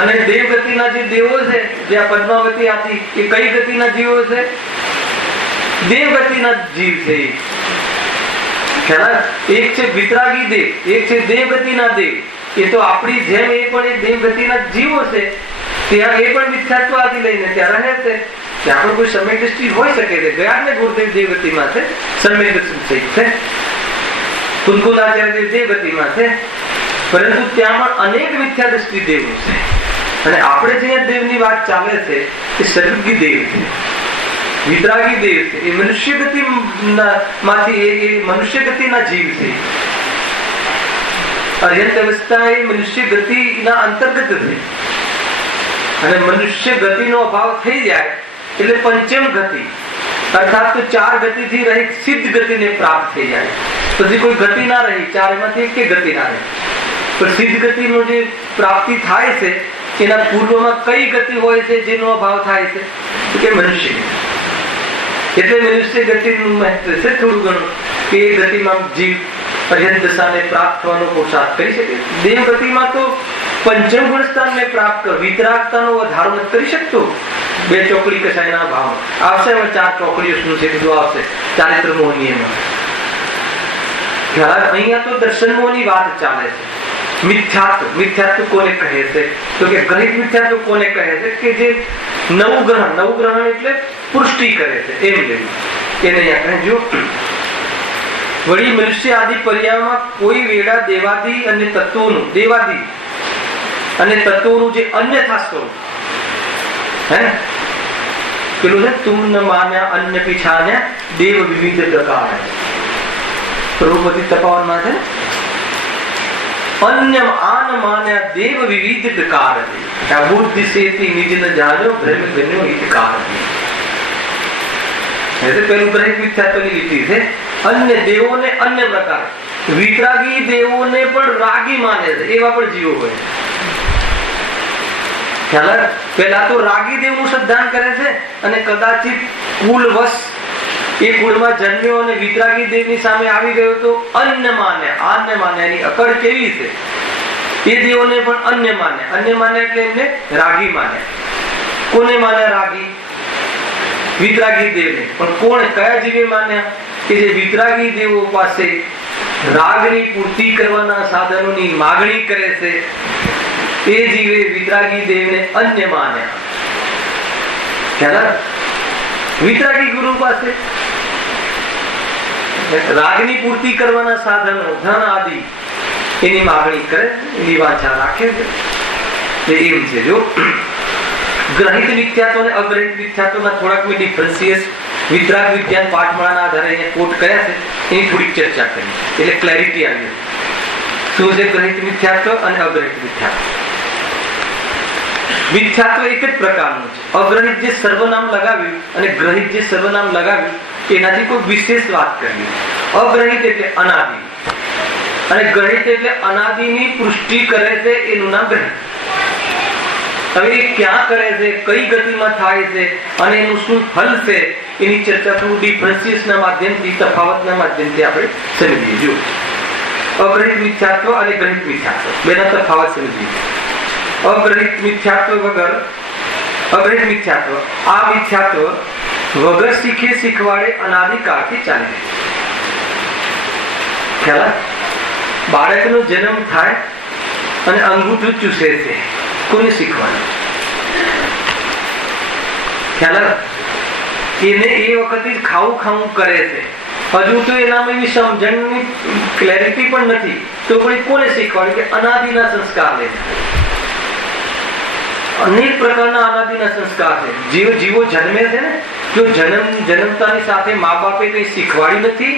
અને દેવ ગતિના જે દેવો છે, જે આ પદ્માવતી હતી, એ કઈ ગતિના જીવો છે? દેવગતિના જીવ છે. એક છે વિતરાગી દેવ, એક છે દેવગતિના દેવ. એ તો આપણી જેમ એ પણ એક દેવગતિના જીવો છે. ત્યાં એ પણ મિથ્યાત્વ આદિ લઈને ત્યાં રહે છે. ત્યાં પણ કોઈ સમ્યક દ્રષ્ટિ હોઈ શકે છે. ગયા ને ગુરુદેવ દેવગતિમાં છે, સમ્યક દ્રષ્ટિ છે. કુંકુલાચાર્ય દેવગતિમાં છે, પરંતુ ત્યાં પણ અનેક મિથ્યા દ્રષ્ટિ દેવો છે. અને આપણે જે દેવની વાત ચાલે છે એ સર્વગી દેવ છે, વિતરાગી દેવ છે. એ મનુષ્ય ગતિ માંથી એ મનુષ્ય ગતિના જીવ છે. અર્યંત અવસ્થા એ મનુષ્ય ગતિના અંતર્ગત થઈ, અને મનુષ્ય ગતિનો અભાવ થઈ જાય એટલે પંચમ ગતિ અર્થાત તો 4 ગતિથી રહિત સિદ્ધ ગતિને પ્રાપ્ત થઈ જાય. પછી કોઈ ગતિ ના રહી, 4 માંથી એક ગતિ ના રહી. પણ સિદ્ધ ગતિનો જે પ્રાપ્તિ થાય છે એના પૂર્વમાં કઈ ગતિ હોય છે જેનો અભાવ થાય છે? કે મનુષ્ય ગતિ. એટલે મનુષ્ય ગતિનું મહત્વ છે થોડું ઘણું, કે એ ગતિમાં જીવ અર્યંત દશાને પ્રાપ્ત થવાનો પુરુષાર્થ કરી શકે. દેવ ગતિમાં તો પંચમ ગુણ સ્થાનને પ્રાપ્ત કર, વિતરાગતાનો વધારો નથી કરી શકતો. 2 ચોકડી કસાયના ભાવ આવશે, હવે 4 ચોકડીઓ શું છે બધું આવશે ચારિત્ર મોહનીયમાં. અહીંયા તો દર્શન મોહની વાત ચાલે છે. મિથ્યાત્વ, મિથ્યાત્વ કોને કહે છે? તો કે ગ્રહિત મિથ્યાત્વ કોને કહે છે? કે જે નવગ્રહણ એટલે પુષ્ટિ કરે છે એમ લેવું એને અહીંયા કહેજો. વળી મનુષ્ય આદિ પર્યાયમાં કોઈ વેડા દેવાદી અને તત્વોનું જે અન્યથા સ્વરૂપ હે પેલું છે, તુમ ન માન્યા અન્ય પીછાન્યા દેવ વિવિધ પ્રકાર. પ્રભુપતિ તપાવનમાં છે અન્ય આન માન્યા દેવ વિવિધ પ્રકાર. બુદ્ધિ સેતી નિજ ન જાણ્યો ભ્રમ ગણ્યો હિતકાર. પેલું ગ્રહિત મિથ્યાત્વની લીટી છે. અન્ય દેવોને અન્ય પ્રકાર, વિતરાગી દેવોને પણ રાગી માને છે, એવા પણ જીવો હોય. ખ્યાલ? પેલા તો રાગી દેવનું શ્રદ્ધાન કરે છે, અને કદાચિત કુલવશ એ કુળમાં જન્મ્યો અને વિતરાગી દેવની સામે આવી ગયો તો અન્ય માને. એની અકળ કેવી છે? એ દેવોને પણ અન્ય માને એટલે એમને રાગી માને. કોને માને રાગી? વિતરાગી દેવને. પણ કોણ, કયા જીવે માન્યા? કે જે વિતરાગી દેવો પાસે રાગની પૂર્તિ કરવાના સાધનોની માગણી કરે છે એ જીવે વિતરાગી દેવને અન્ય માન્યા. ખ્યાલ? વિતરાગી ગુરુ પાસે રાગની પૂર્તિ કરવાના સાધનો ધન આદિ એની માગણી કરે, એની વાંચા રાખે છે. એમ છે. જો ગ્રહિત મિથ્યાત્વ અને અગ્રહિત મિથ્યાત્વમાં થોડાક મેં ડિફરન્સિએસ વિતરાગ વિજ્ઞાન પાઠમાળાના આધારે એને કોટ કર્યા છે, એની થોડીક ચર્ચા કરી એટલે ક્લેરિટી આવી. શું છે ગ્રહિત મિથ્યાત્વ અને અગ્રહિત મિથ્યાત્વ? મિથ્યાત્વ એક જ પ્રકારનું છે. અગ્રહિત જે સર્વનામ લગાવ્યું અને ગ્રહિત જે સર્વનામ લગાવ્યું એનાથી કોઈ વિશેષ વાત કરવી. અગ્રહિત એટલે અનાદિ, અને ગ્રહિત એટલે અનાદિની પુષ્ટિ કરે છે, એનું નામ ગ્રહિત. હવે એ ક્યાં કરે છે, કઈ ગતિમાં થાય છે અને એનું શું ફલ છે એની ચર્ચા થોડું ડિફરન્સિએશનના માધ્યમથી, તફાવતના માધ્યમથી આપણે સમજીએ. જો અગ્રહિત મિથ્યાત્વ અને ગ્રહિત મિથ્યાત્વ બેના તફાવત સમજીએ. અગ્રહિત મિથ્યાત્વ વગર અગ્રહિત મિથ્યાત્વ, આ મિથ્યાત્વ વગર શીખવાડે અનાદિકાળથી ચાલે છે. ખ્યાલ? બાળકનો જન્મ થાય અને અંગૂઠું ચૂસે છે, કોને શીખવાનું? ખ્યાલ? એને એ વખતે ખાવું કરે છે, હજુ તો એનામાં એવી સમજણની ક્લેરિટી પણ નથી, તો પણ કોને શીખવાડ્યું? કે અનાદિના સંસ્કાર લે. અનેક પ્રકારના અનાદિના સંસ્કાર છે. જીવો જન્મે છે ને, જો જન્મતાની સાથે મા બાપે કઈ શીખવાડી નથી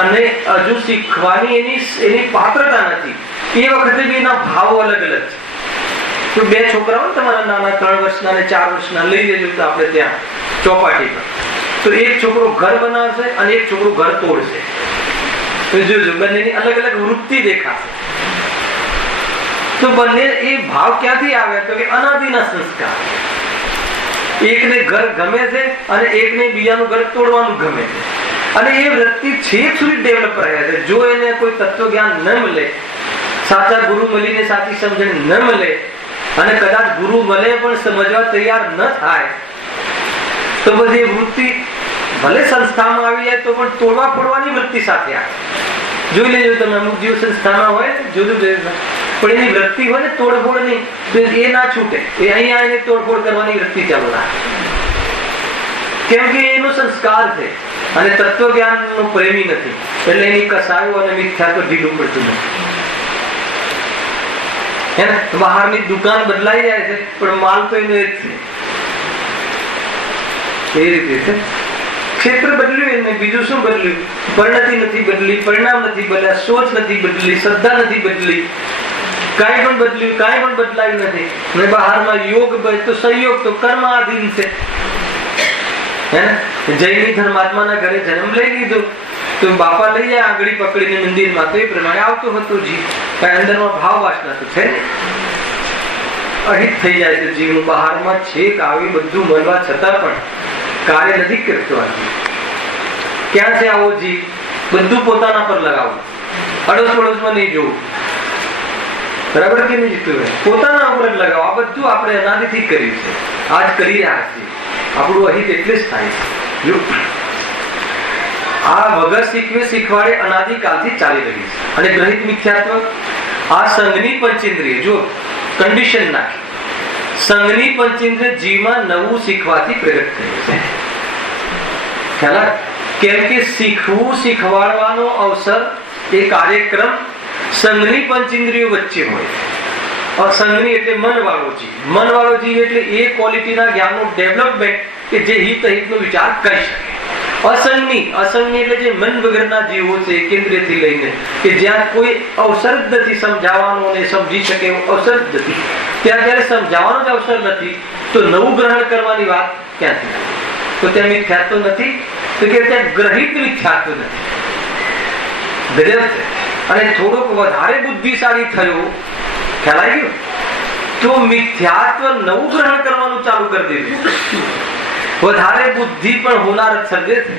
અને હજુ શીખવાની એની પાત્રતા નથી, એ વખતે બી એના ભાવો અલગ અલગ છે. તો 2 છોકરાઓ તમારા નાના 3 વર્ષના અને 4 વર્ષના લઈ લેજો તો આપણે ત્યાં ચોપાટી પર, તો એક છોકરો ઘર બનાવશે અને એક છોકરો ઘર તોડશે. જોજો બંનેની અલગ અલગ વૃત્તિ દેખાશે. તો બંને એ ભાવ ક્યાંથી આવ્યા? તો કે અનાદિના સંસ્કાર. એકને ઘર ગમે છે અને એકને બીજાનું ઘર તોડવાનું ગમે છે, અને એ વૃત્તિ છેક સુધી ડેવલપ રહે છે. જો એને કોઈ તત્વ જ્ઞાન ન મળે, સાચા ગુરુ મળીને સાચી સમજણ ન મળે, અને કદાચ ગુરુ મળે પણ સમજવા તૈયાર ન થાય, તો બધી એ વૃત્તિ ભલે સંસ્થામાં આવી જાય તો પણ તોડવા ફોડવાની વૃત્તિ સાથે આવે. જોઈ લેજો તમે, અમુક જીવ સંસ્થામાં હોય જુદું પણ એની વૃત્તિ હોય ને તોડફોડ નહીં, તો એ ના છૂટે, એ અહીંયા આવીને તોડફોડ કરવાની વૃત્તિ ચાલુ રાખે. કેમ કે એનો સંસ્કાર છે અને તત્વ જ્ઞાનનો પ્રેમી નથી, એટલે એની કસાયો અને મિથ્યાત્વ ઢીલું પડતું નથી. હે ને? બહારની દુકાન બદલાઈ જાય છે પણ માલ તો એનો એ જ છે. એ રીતે છે. ક્ષેત્ર બદલ્યું એને, બીજું શું બદલ્યું? પરિણતિ નથી બદલી, પરિણામ નથી બદલ્યા, સોચ નથી બદલી, શ્રદ્ધા નથી બદલી, કાંઈ પણ બદલ્યું, કાંઈ પણ બદલાયું નથી. ને બહારમાં યોગ તો સંયોગ તો કર્મ આધીન છે. જૈની ધર્માત્માના ઘરે જન્મ લઈ લીધો તો બાપા લઈ જાય આંગળી પકડીને મંદિરમાં, તો એ પ્રમાણે આવતો હતો જીવ. કઈ અંદરમાં ભાવ વાસના તો છે ને, અહિત થઈ જાય છે જીવનું. બહારમાં છેક આવી બધું મળવા છતાં પણ કાર્ય નથી કરતો. આ જીવ ક્યાં છે આવો જીવ? બધું પોતાના પર લગાવવું, અડોસ પડોશમાં નહીં જોવું. બરાબર કે નહીં જીતું? પોતાના ઉપર જ લગાવો. આ બધું આપણે અનાદિથી કર્યું છે, આજ કરી રહ્યા છીએ. આપણું અહિત એટલે જ થાય છે. આ વગર શીખવે શીખવાડે અનાદિકાલથી ચાલી રહી છે. અને ગ્રહિત મિથ્યાત્વ આ સંઘની પંચેન્દ્રિય, જો કન્ડિશન નાખી, સંઘની પંચેન્દ્રિય જીવમાં નવું શીખવાથી પ્રેરિત થયું છે. ખ્યાલ? કેમ કે શીખવું શીખવાડવાનો અવસર, એ કાર્યક્રમ સંઘની પંચેન્દ્રિયો વચ્ચે હોય. સંઘની એટલે મન વાળો જીવ. મન વાળો જીવ એટલે એ ક્વોલિટીના જ્ઞાનનું ડેવલપમેન્ટ કે જે હિત અહિતનો વિચાર કરી શકે. અસંગની એટલે જે મન વગરના જીવો છે, કેન્દ્રથી લઈને કે જ્યાં કોઈ અવસર જ નથી સમજાવવાનો અને સમજી શકે એવો અવસર જ નથી, ત્યાં જયારે સમજાવવાનો જ અવસર નથી તો નવું ગ્રહણ કરવાની વાત ક્યાંથી? તો ત્યાં મિથ્યાત્વ નથી, તો કે ત્યાં ગ્રહિત મિથ્યાત્વ નથી. ગજબ છે. અને થોડોક વધારે બુદ્ધિશાળી થયો, ખ્યાલ આવી ગયો, તો મિથ્યાત્વ નવું ગ્રહણ કરવાનું ચાલુ કરી દીધું. વધારે બુદ્ધિ પણ હોનાર સર્જે છે.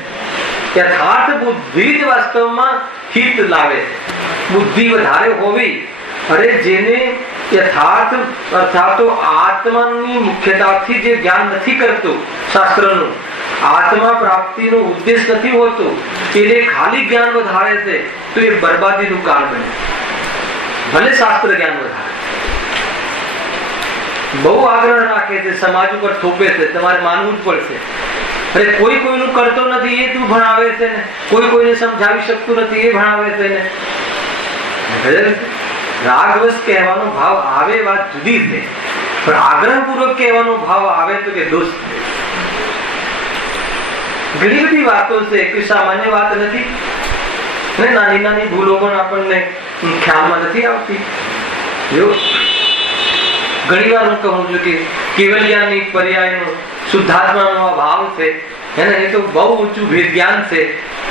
યથાર્થ બુદ્ધિ જ વાસ્તવમાં હિત લાવે છે. બુદ્ધિ વધારે હોવી, અરે જેને યથાર્થ અર્થાત આત્માની મુખ્યતાથી જે જ્ઞાન નથી કરતું, શાસ્ત્રનું આત્મા પ્રાપ્તિનો ઉદ્દેશ નથી હોતો, એને ખાલી જ્ઞાન વધારે છે, તો એ બરબાદીનું કારણ બને. ભલે શાસ્ત્ર જ્ઞાન વધારે, બહુ આગ્રહ રાખે છે, સમાજ ઉપર થોપે છે, તમારે માનવું જ પડશે. અરે કોઈ કોઈનું કરતો નથી એ તું ભણાવે છે ને, કોઈ કોઈને સમજાવી શકતું નથી એ ભણાવે છે ને. રાગવશ કહેવાનો ભાવ આવે વાત જુદી છે, પણ આગ્રહપૂર્વક કહેવાનો ભાવ આવે તો કે દોષ છે. ઘણી બધી વાતો છે, કોઈ સામાન્ય વાત નથી. નાની નાની ભૂલો પણ આપણને ખ્યાલમાં નથી આવતી. જો ઘણી વાર હું કહું છું કે કેવલ્યાની પર્યાયનો શુદ્ધાત્માનો આ ભાવ છે, એ તો બહુ ઊંચું ભેદ જ્ઞાન છે,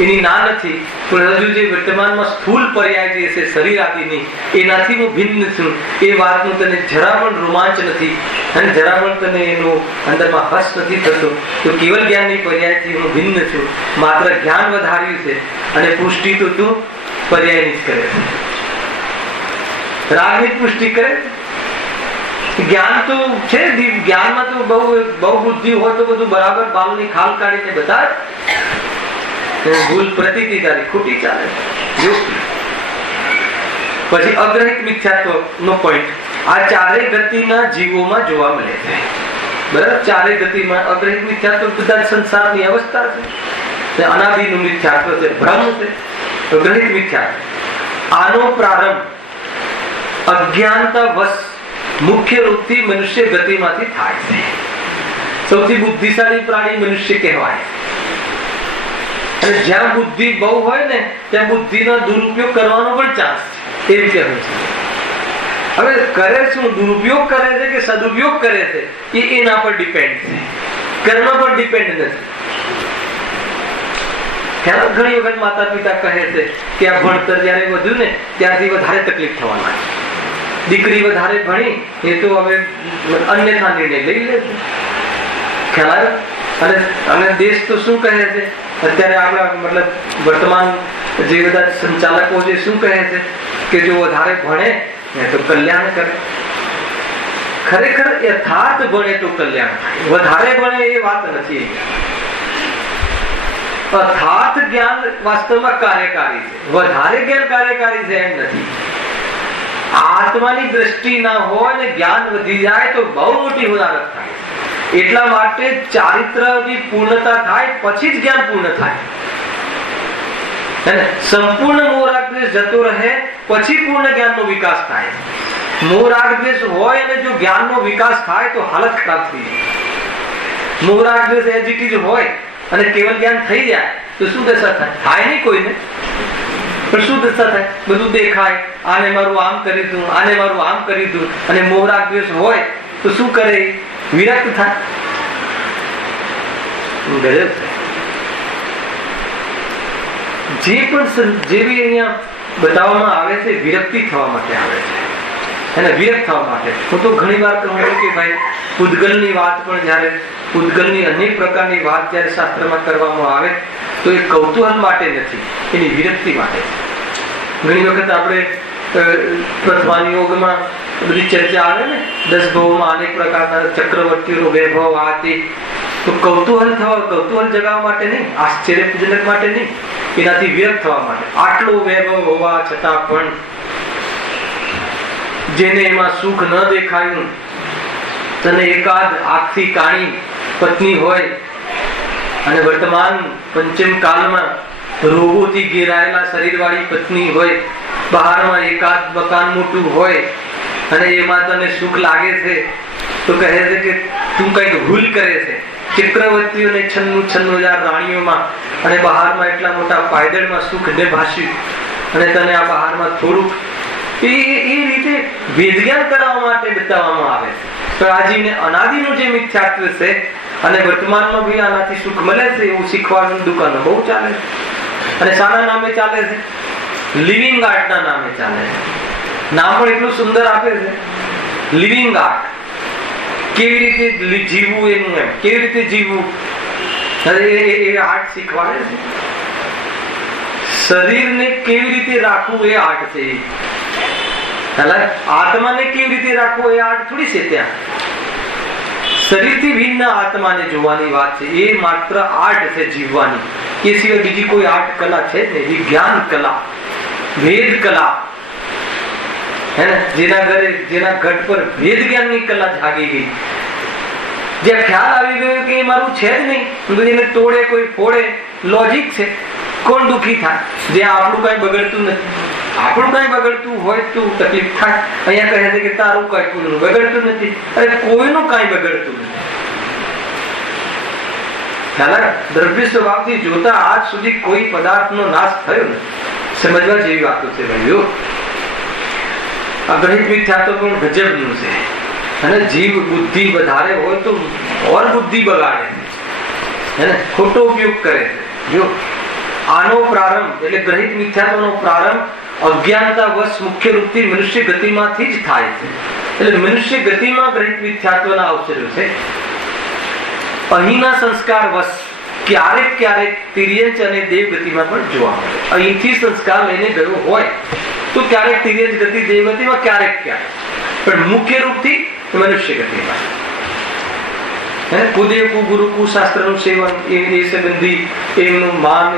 એની ના નથી. પણ હજુ જે વર્તમાનમાં સ્થૂળ પર્યાય જે છે શરીર આદિની, એનાથી હું ભિન્ન છું. એ વાતનું તને જરા પણ રોમાંચ નથી અને જરા પણ તને એનો અંદરમાં હર્ષ નથી થતો. તો કેવલ જ્ઞાનની પર્યાયથી હું ભિન્ન છું. માત્ર જ્ઞાન વધાર્યું છે અને પુષ્ટિ તો તું પર્યાયની જ કરે છે, રાગની પુષ્ટિ કરે. જ્ઞાન તો છે, જ્ઞાનમાં તો બહુ બુદ્ધિ હોય તો બધું બરાબર બાલની ખાલ કાઢીને બતાવે. ભૂલ પ્રતીતિ તારી ખોટી ચાલે. પછી અગ્રહિત મિથ્યાત્વ નો પોઈન્ટ આ ચારેય ગતિના જીવોમાં જોવા મળે છે. બરાબર, ચારેય ગતિમાં અગ્રહિત મિથ્યાત્વ બધા સંસારની અવસ્થા છે, અનાદિનું મિથ્યાત્વ છે, ભ્રમ છે. અગ્રહિત મિથ્યાત્વ આનો પ્રારંભ અજ્ઞાનતા વશ મુખ્ય રૂપથી મનુષ્ય ગતિમાંથી થાય છે. સૌથી બુદ્ધિશાળી પ્રાણી મનુષ્ય કહેવાય. અને જ્યાં બુદ્ધિ બહુ હોય ને ત્યાં બુદ્ધિનો દુરુપયોગ કરવાનો પણ ચાન્સ છે, એમ કહેવું છે. હવે કરે શું, દુરુપયોગ કરે છે કે સદુપયોગ કરે છે એ એના પર ડિપેન્ડ છે, કર્મ પર ડિપેન્ડ નથી. ઘણી વખત માતા પિતા કહે છે કે આ ભણતર જયારે વધ્યું ને ત્યારથી વધારે તકલીફ થવા લાગી. દીકરી વધારે ભણી એ તો હવે અન્યથા નિર્ણય લઈ લે છે. ખ્યાલ અને દેશ તો શું કહે છે અત્યારે, આપણા મતલબ વર્તમાન જે બધા સંચાલકો છે શું કહે છે કે જો વધારે ભણે તો કલ્યાણ કરે. ખરેખર યથાર્થ ભણે તો કલ્યાણ થાય, વધારે ભણે એ વાત નથી. યથાર્થ જ્ઞાન વાસ્તવમાં કાર્યકારી છે, વધારે જ્ઞાન કાર્યકારી છે એમ નથી. આત્માની દ્રષ્ટિ ના હોય ને જ્ઞાન વધી જાય તો બહુ મોટી હોનારત થાય. એટલા માટે ચારિત્રની પૂર્ણતા થાય પછી જ જ્ઞાન પૂર્ણ થાય. સંપૂર્ણ મોહરાગદ્વેષ જતો રહે પછી પૂર્ણ જ્ઞાનનો વિકાસ થાય. મોહરાગદ્વેષ હોય અને જો જ્ઞાનનો વિકાસ થાય તો હાલત ખરાબ થઈ જાય. મોહરાગદ્વેષ એજ ઇટ ઇઝ હોય અને કેવલ જ્ઞાન થઈ જાય તો શું દશા થાય? થાય નહીં કોઈને, પણ શું દશા થાય? બધું દેખાય, આને મારું આમ કરી દઉં, આને મારું આમ કરી દઉં, અને મોહરાગ દ્વેષ હોય તો શું કરે? વિરક્ત થાય. જે બી અહીંયા બતાવવામાં આવે છે વિરક્તિ થવા માટે આવે છે, એને વિરક્ત થવા માટે. હું તો ઘણી વાર કહું છું કે ભાઈ પૂતગલની વાત પણ જ્યારે પૂતગલની અનેક પ્રકારની વાત જ્યારે શાસ્ત્રમાં કરવામાં આવે તો એ કૌતૂહલ માટે નથી, એની વિરક્તિ માટે. ઘણી વખત આપણે પ્રથમાની યોગમાં બધી ચર્ચા આવે ને, 10 ભાવોમાં અનેક પ્રકારના ચક્રવર્તીઓનો વૈભવ આ તે, તો કૌતૂહલ જગાવવા માટે નહીં, આશ્ચર્યજનક માટે નહીં, એનાથી વિરક્ત થવા માટે. આટલો વૈભવ હોવા છતાં પણ જેને એમાં સુખ ન દેખાયું, તને એકાદ આંખથી કાણી પત્ની હોય અને વર્તમાન પંચમ કાળમાં રોગોથી ઘેરાયેલા શરીરવાળી પત્ની હોય, બહારમાં એકાદ મકાન મોટું હોય અને એમાં તને સુખ લાગે છે, તો કહે છે કે તું કઈક ભૂલ કરે છે. ચક્રવર્તીઓને 96,000 રાણીઓમાં અને બહારમાં એટલા મોટા પાયદળમાં સુખ ને ભાષ્યું, અને તને આ બહારમાં થોડુંક એ રીતે વેદજ્ઞાન કરાવવા માટે બતાવવામાં આવે છે. તો આજીને અનાદિનું જે મિથ્યાત્વ છે અને વર્તમાનમાં બી આનાથી સુખ મળે છે એવું શીખવાનું દુકાનો બહુ ચાલે છે. અને શાના નામે ચાલે છે? લિવિંગ આર્ટના નામે ચાલે છે. નામ પણ એટલું સુંદર આપે છે, લિવિંગ આર્ટ. કેવી રીતે જીવવું એનું, એમ કેવી રીતે જીવવું એ આર્ટ શીખવાડે છે. શરીરને કેવી રીતે રાખવું એ આર્ટ છે. આત્માને કેવી રીતે રાખવું એ આર્ટ થોડી છે. ત્યાં શરીરથી ભિન્ન આત્માને જોવાની વાત છે, એ માત્ર આર્ટ છે જીવવાની. એ સિવાય બીજી કોઈ આર્ટ કલા છે જ નહીં. વિજ્ઞાન કલા, વેદ કલા, હે ને, જેના ઘટ પર વેદ જ્ઞાનની કલા જાગી ગઈ, જે ખ્યાલ આવી ગયો કે એ મારું છે જ નહીં, એને તોડે કોઈ ફોડે, લોજિક છે. કોણ દુઃખી થાય? જે આપણું કઈ બગડતું નથી. આપણું કઈ બગડતું હોય તો તકલીફ થાય. અહીંયા કહે છે કે તારું કઈ કોઈનું બગડતું નથી. અરે કોઈનું કઈ બગડતું નથી. દ્રવ્ય સ્વભાવથી જોતા આજ સુધી કોઈ પદાર્થનો નાશ થયો નથી. સમજવા જેવી વાતો છે ભાઈઓ. અગ્રહિત મિથ્યાત્વ પણ ગજબનું છે. અને જીવ બુદ્ધિ વધારે હોય તો ઓર બુદ્ધિ બગાડે છે, ખોટો ઉપયોગ કરે છે. જો આનો પ્રારંભ એટલે ગ્રહિત મિથ્યાત્વનો પ્રારંભ અજ્ઞાનતા વશ મુખ્ય રૂપથી મનુષ્ય ગતિમાંથી જ થાય છે. એટલે મનુષ્ય ગતિમાં ગ્રહિત મિથ્યાત્વના અવસરો છે. અહીંના સંસ્કાર વશ ક્યારેક તિર્યંચ અને દેવ ગતિમાં પણ જોવા મળે. અહીંથી સંસ્કાર લઈને ગયો હોય તો ક્યારેક તિર્યંચ ગતિ, દેવ ગતિમાં, ક્યારેક પણ મુખ્ય રૂપથી મનુષ્ય ગતિમાં. કુદેવ ગુરુ કુશાસ્ત્રનું સેવન, એ સંબંધી એમનું માન,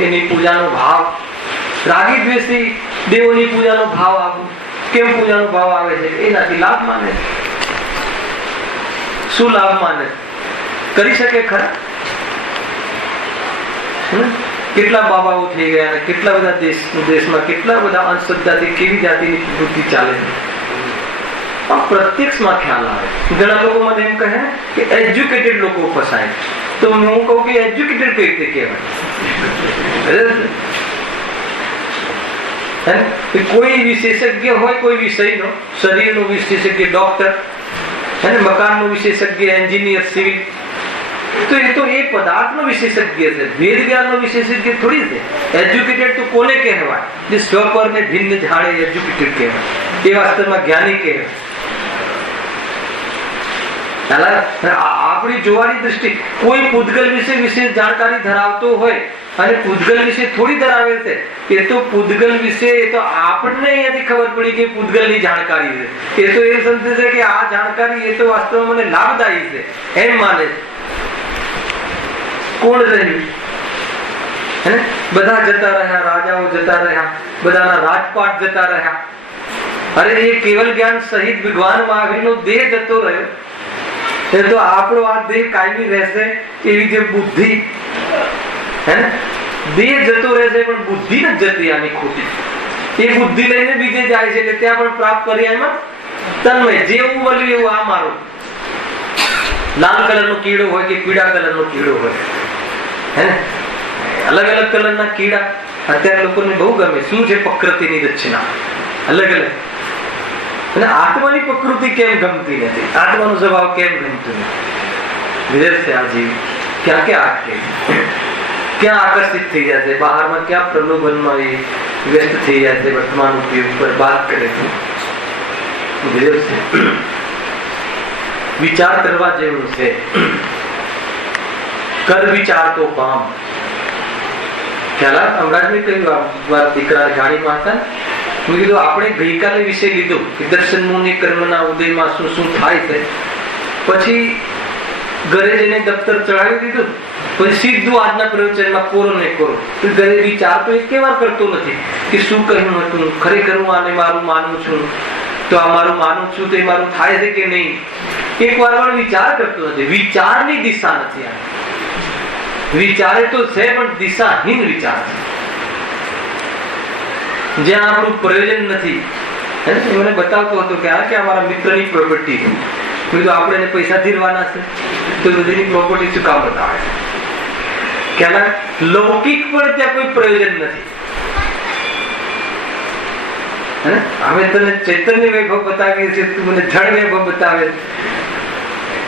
એની પૂજાનો ભાવ, રાગી દ્વેષી દેવોની પૂજાનો ભાવ આવવું. કેમ પૂજાનો ભાવ આવે છે? એનાથી લાભ માને. શું લાભ માને? કરી શકે ખરા? કેટલા બાબાઓ થઈ ગયા અને કેટલા બધા દેશમાં કેટલા બધા અંધશ્રદ્ધાથી કેવી જાતિની બુદ્ધિ ચાલે છે. પ્રત્યક્ષમાં ખ્યાલ આવે. ઘણા લોકો મને એમ કહે કે એજ્યુકેટેડ લોકો ફસાય, તો હું કહું કે એજ્યુકેટેડ કઈ રીતે કહેવાય? કોઈ વિશેષજ્ઞ હોય કોઈ વિષયનો, શરીરનો વિશેષજ્ઞ ડોક્ટર, મકાનનો વિશેષજ્ઞ એન્જિનિયર, સિવિલ, તો એ પદાર્થનો વિશેષજ્ઞ છે, વેદ જ્ઞાનનો વિશેષજ્ઞ થોડી છે. એજ્યુકેટેડ તો કોને કહેવાય? જે સ્વપર ને ભિન્ન જાણે એજ્યુકેટેડ કહેવાય. એ વાસ્તવમાં જ્ઞાની કહેવાય. આપણી જોવાની દ્રષ્ટિ, કોઈ પૂતગલ વિશે વિશેષ જાણકારી ધરાવતો હોય અને પૂતગલ વિશે થોડી ધરાવે છે, એ તો પૂતગલ વિશે એ તો આપણને અહીંયાથી ખબર પડી કે પૂતગલની જાણકારી છે. એ તો એ સમજે છે કે આ જાણકારી એ તો વાસ્તવમાં મને લાભદાયી છે, એમ માને છે. કોણ રહ્યું? બધા જતા રહ્યા, રાજાઓ જતા રહ્યા, બધાના રાજપાટ જતા રહ્યા. અરે એ કેવલ જ્ઞાન સહિત ભગવાન મહાવીરનો દેહ જતો રહ્યો. એ તો આપણો આ દેહ કાયમી રહેશે. એવી જે બુદ્ધિ, દેહ જતો રહેશે પણ બુદ્ધિ ન જતી આની ખોટી. એ બુદ્ધિ લઈને બીજે જાય છે એટલે ત્યાં પણ પ્રાપ્ત પર્યાયમાં તન્મય, જેવું મળ્યું એવું આ મારું. લાલ કલરનો કીડો હોય કે પીળા કલરનો કીડો હોય, હે ને? અલગ અલગ કલરના કીડા અત્યારે લોકોને બહુ ગમે. શું છે પ્રકૃતિની રચના અલગ અલગ. અને આત્માની પ્રકૃતિ કેમ ગમતી નથી? આત્માનો સ્વભાવ કેમ ગમતો નથી? વિદેશ છે આ જીવ ક્યાં ક્યાં અટકે, ક્યાં આકર્ષિત થઈ જાય છે, બહારમાં ક્યાં પ્રલોભનમાં એ વ્યસ્ત થઈ જાય છે, વર્તમાન ઉપયોગ પર વાત કરે છે. વિદેશ છે. વિચાર કરવા જેવું છે. કર વિચાર તો પામ. ખ્યાલ હમણાં જ મેં કહ્યું દીકરા ગાડીમાં હતા, મેં કીધું આપણે ગઈકાલે વિષય લીધો કે દર્શન મુનિ કર્મના ઉદયમાં શું શું થાય છે. પછી ઘરે જઈને દફતર ચડાવી દીધું, પછી સીધું આજના પ્રવચનમાં કોરો ને કોરો. ઘરે વિચાર તો એક વાર કરતો નથી કે શું કહ્યું હતું, ખરેખર હું આને મારું માનું છું, તો આ મારું માનું છું તો એ મારું થાય છે કે નહીં, એક વાર પણ વિચાર કરતો નથી. વિચારની દિશા નથી. આ વિચારે તો છે પણ દિશાહીન વિચાર છે, જ્યાં આપણું પ્રયોજન નથી. મને બતાવતો હતો કે આ મારા મિત્રની પ્રોપર્ટી છે, કીધું આપણે એને પૈસા ધીરવાના છે તો બધીની પ્રોપર્ટી શું કામ બતાવે છે? ખ્યાલ લૌકિક પણ ત્યાં કોઈ પ્રયોજન નથી. અમે તને ચૈતન્ય વૈભવ બતાવીએ છીએ, તું મને જળ વૈભવ બતાવે.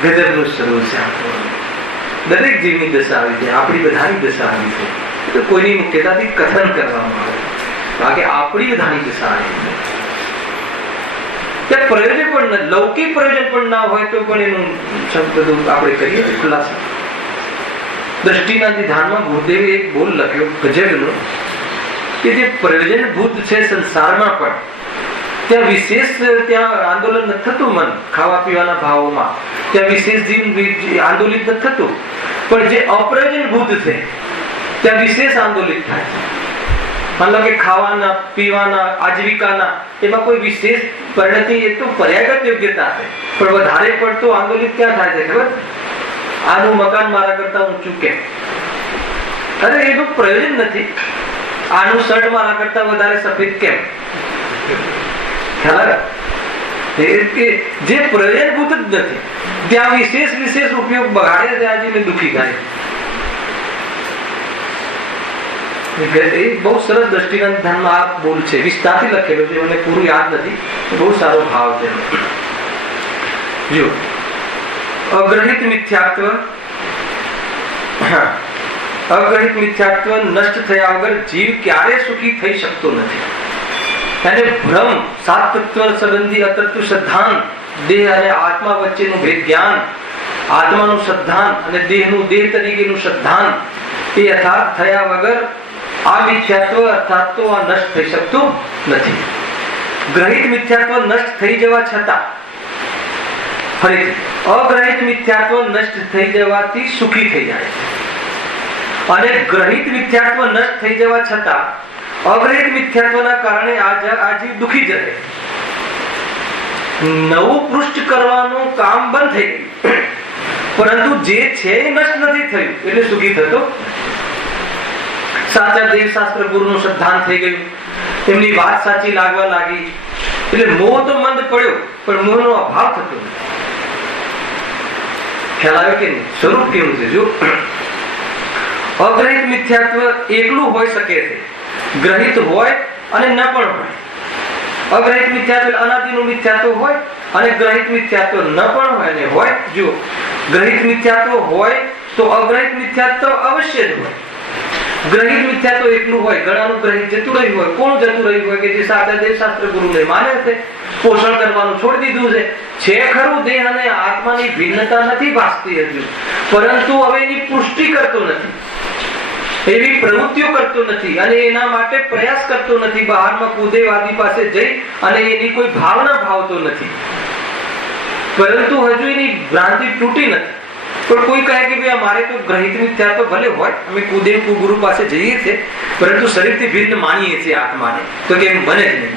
ગજબનું સ્વરૂપ છે. દરેક જીવની દશા આવી છે, આપણી બધાની દશા આવી છે. તો કોઈની મુખ્યતાથી કથન કરવામાં આવે, બાકી આપણી બધાની દશા આવી છે. ત્યાં પ્રયોજન પણ લૌકિક પ્રયોજન પણ ના હોય તો પણ એનું બધું આપણે કરીએ ખુલાસા. દ્રષ્ટિના ધ્યાનમાં ગુરુદેવે એક બોલ લખ્યો ગજબનો કે જે પ્રયોજનભૂત છે સંસારમાં પણ ત્યાં વિશેષ ત્યાં આંદોલન નથી થતું. મન ખાવા પીવાના ભાવોમાં ત્યાં વિશેષ જીવ આંદોલિત નથી થતું, પણ જે અપ્રયોજનભૂત છે ત્યાં વિશેષ આંદોલિત થાય છે. મતલબ કે ખાવાના પીવાના આજીવિકાના એમાં કોઈ વિશેષ પરિણતિ, એ તો પર્યાગત યોગ્યતા છે, પણ વધારે પડતું આંદોલિત ક્યાં થાય છે ખબર? આનું મકાન મારા કરતા ઊંચું કેમ? અરે એનું પ્રયોજન નથી. આનું શર્ટ મારા કરતા વધારે સફેદ કેમ? ખ્યાલ જે પ્રયોજનભૂત જ નથી ત્યાં વિશેષ ઉપયોગ બગાડે છે. આજે મેં દુઃખી થાય. એ બહુ સરસ દ્રષ્ટિના ધ્યાનમાં આ બોલ છે, વિસ્તારથી લખેલો છે, મને પૂરું યાદ નથી. બહુ સારો ભાવ છે. જો અગ્રહિત મિથ્યાત્વ, અગ્રહિત મિથ્યાત્વ નષ્ટ થયા વગર જીવ ક્યારે સુખી થઈ શકતો નથી. અને ભ્રમ, સાત તત્વ સંબંધી અતત્વ સિદ્ધાંત, દેહ અને આત્મા વચ્ચેનું ભેદ જ્ઞાન, આત્માનું સિદ્ધાંત અને દેહનું દેહ તરીકેનું સિદ્ધાંત એ યથાર્થ થયા વગર આ મિથ્યાત્વ અર્થાત તો આ નષ્ટ થઈ શકતું નથી. ગ્રહિત મિથ્યાત્વ નષ્ટ થઈ જવા છતાં, ફરીથી અગ્રહિત મિથ્યાત્વ નષ્ટ થઈ જવાથી સુખી થઈ જાય છે, અને ગ્રહિત મિથ્યાત્વ નષ્ટ થઈ જવા છતાં અગ્રહિત મિથ્યાત્વના કારણે આ જીવ દુખી જ રહે. નવું પૃષ્ઠ કરવાનું કામ બંધ થઈ ગયું, પરંતુ જે છે એ નષ્ટ નથી થયું એટલે સુખી થતો. સાચા દેવ શાસ્ત્ર ગુરુનું સિદ્ધાંત થઈ ગયું, એમની વાત સાચી લાગવા લાગી એટલે મોહ તો મંદ પડ્યો, પણ મોહનો અભાવ થતો નથી. ખ્યાલ આવ્યો કે નહીં? સ્વરૂપ કેવું છે? જો અગ્રહિત મિથ્યાત્વ એકલું હોઈ શકે છે, ગ્રહિત હોય અને ન પણ હોય. અગ્રહિત મિથ્યાત્વ અનાદિનું મિથ્યાત્વ હોય અને ગ્રહિત મિથ્યાત્વ ન પણ હોય અને હોય. જો ગ્રહિત મિથ્યાત્વ હોય તો અગ્રહિત મિથ્યાત્વ અવશ્ય જ હોય. ગ્રહિત મિથ્યાત્વ એકલું હોય, ઘણાનું ગ્રહિત જતું રહ્યું હોય. કોણ જતું રહ્યું હોય? કે જે સાચા દેવ શાસ્ત્ર ગુરુને માને છે, પોષણ કરવાનું છોડી દીધું છે ખરું, દેહ અને આત્માની ભિન્નતા નથી ભાસતી હજુ, પરંતુ હવે એની પુષ્ટિ કરતો નથી, એવી પ્રવૃત્તિઓ કરતો નથી અને એના માટે પ્રયાસ કરતો નથી. બહારમાં કુદેવાદી પાસે જઈ અને એની કોઈ ભાવના ભાવતો નથી, પરંતુ હજુ એની ભ્રાંતિ તૂટી નથી. પણ કોઈ કહે કે ભાઈ અમારે તો ગ્રહિત મિથ્યાત્વ ભલે હોય, અમે કુદેવ ગુરુ પાસે જઈએ છીએ, પરંતુ શરીરથી ભિન્ન માનીએ છીએ આત્માને, તો કે એમ બને જ નહીં.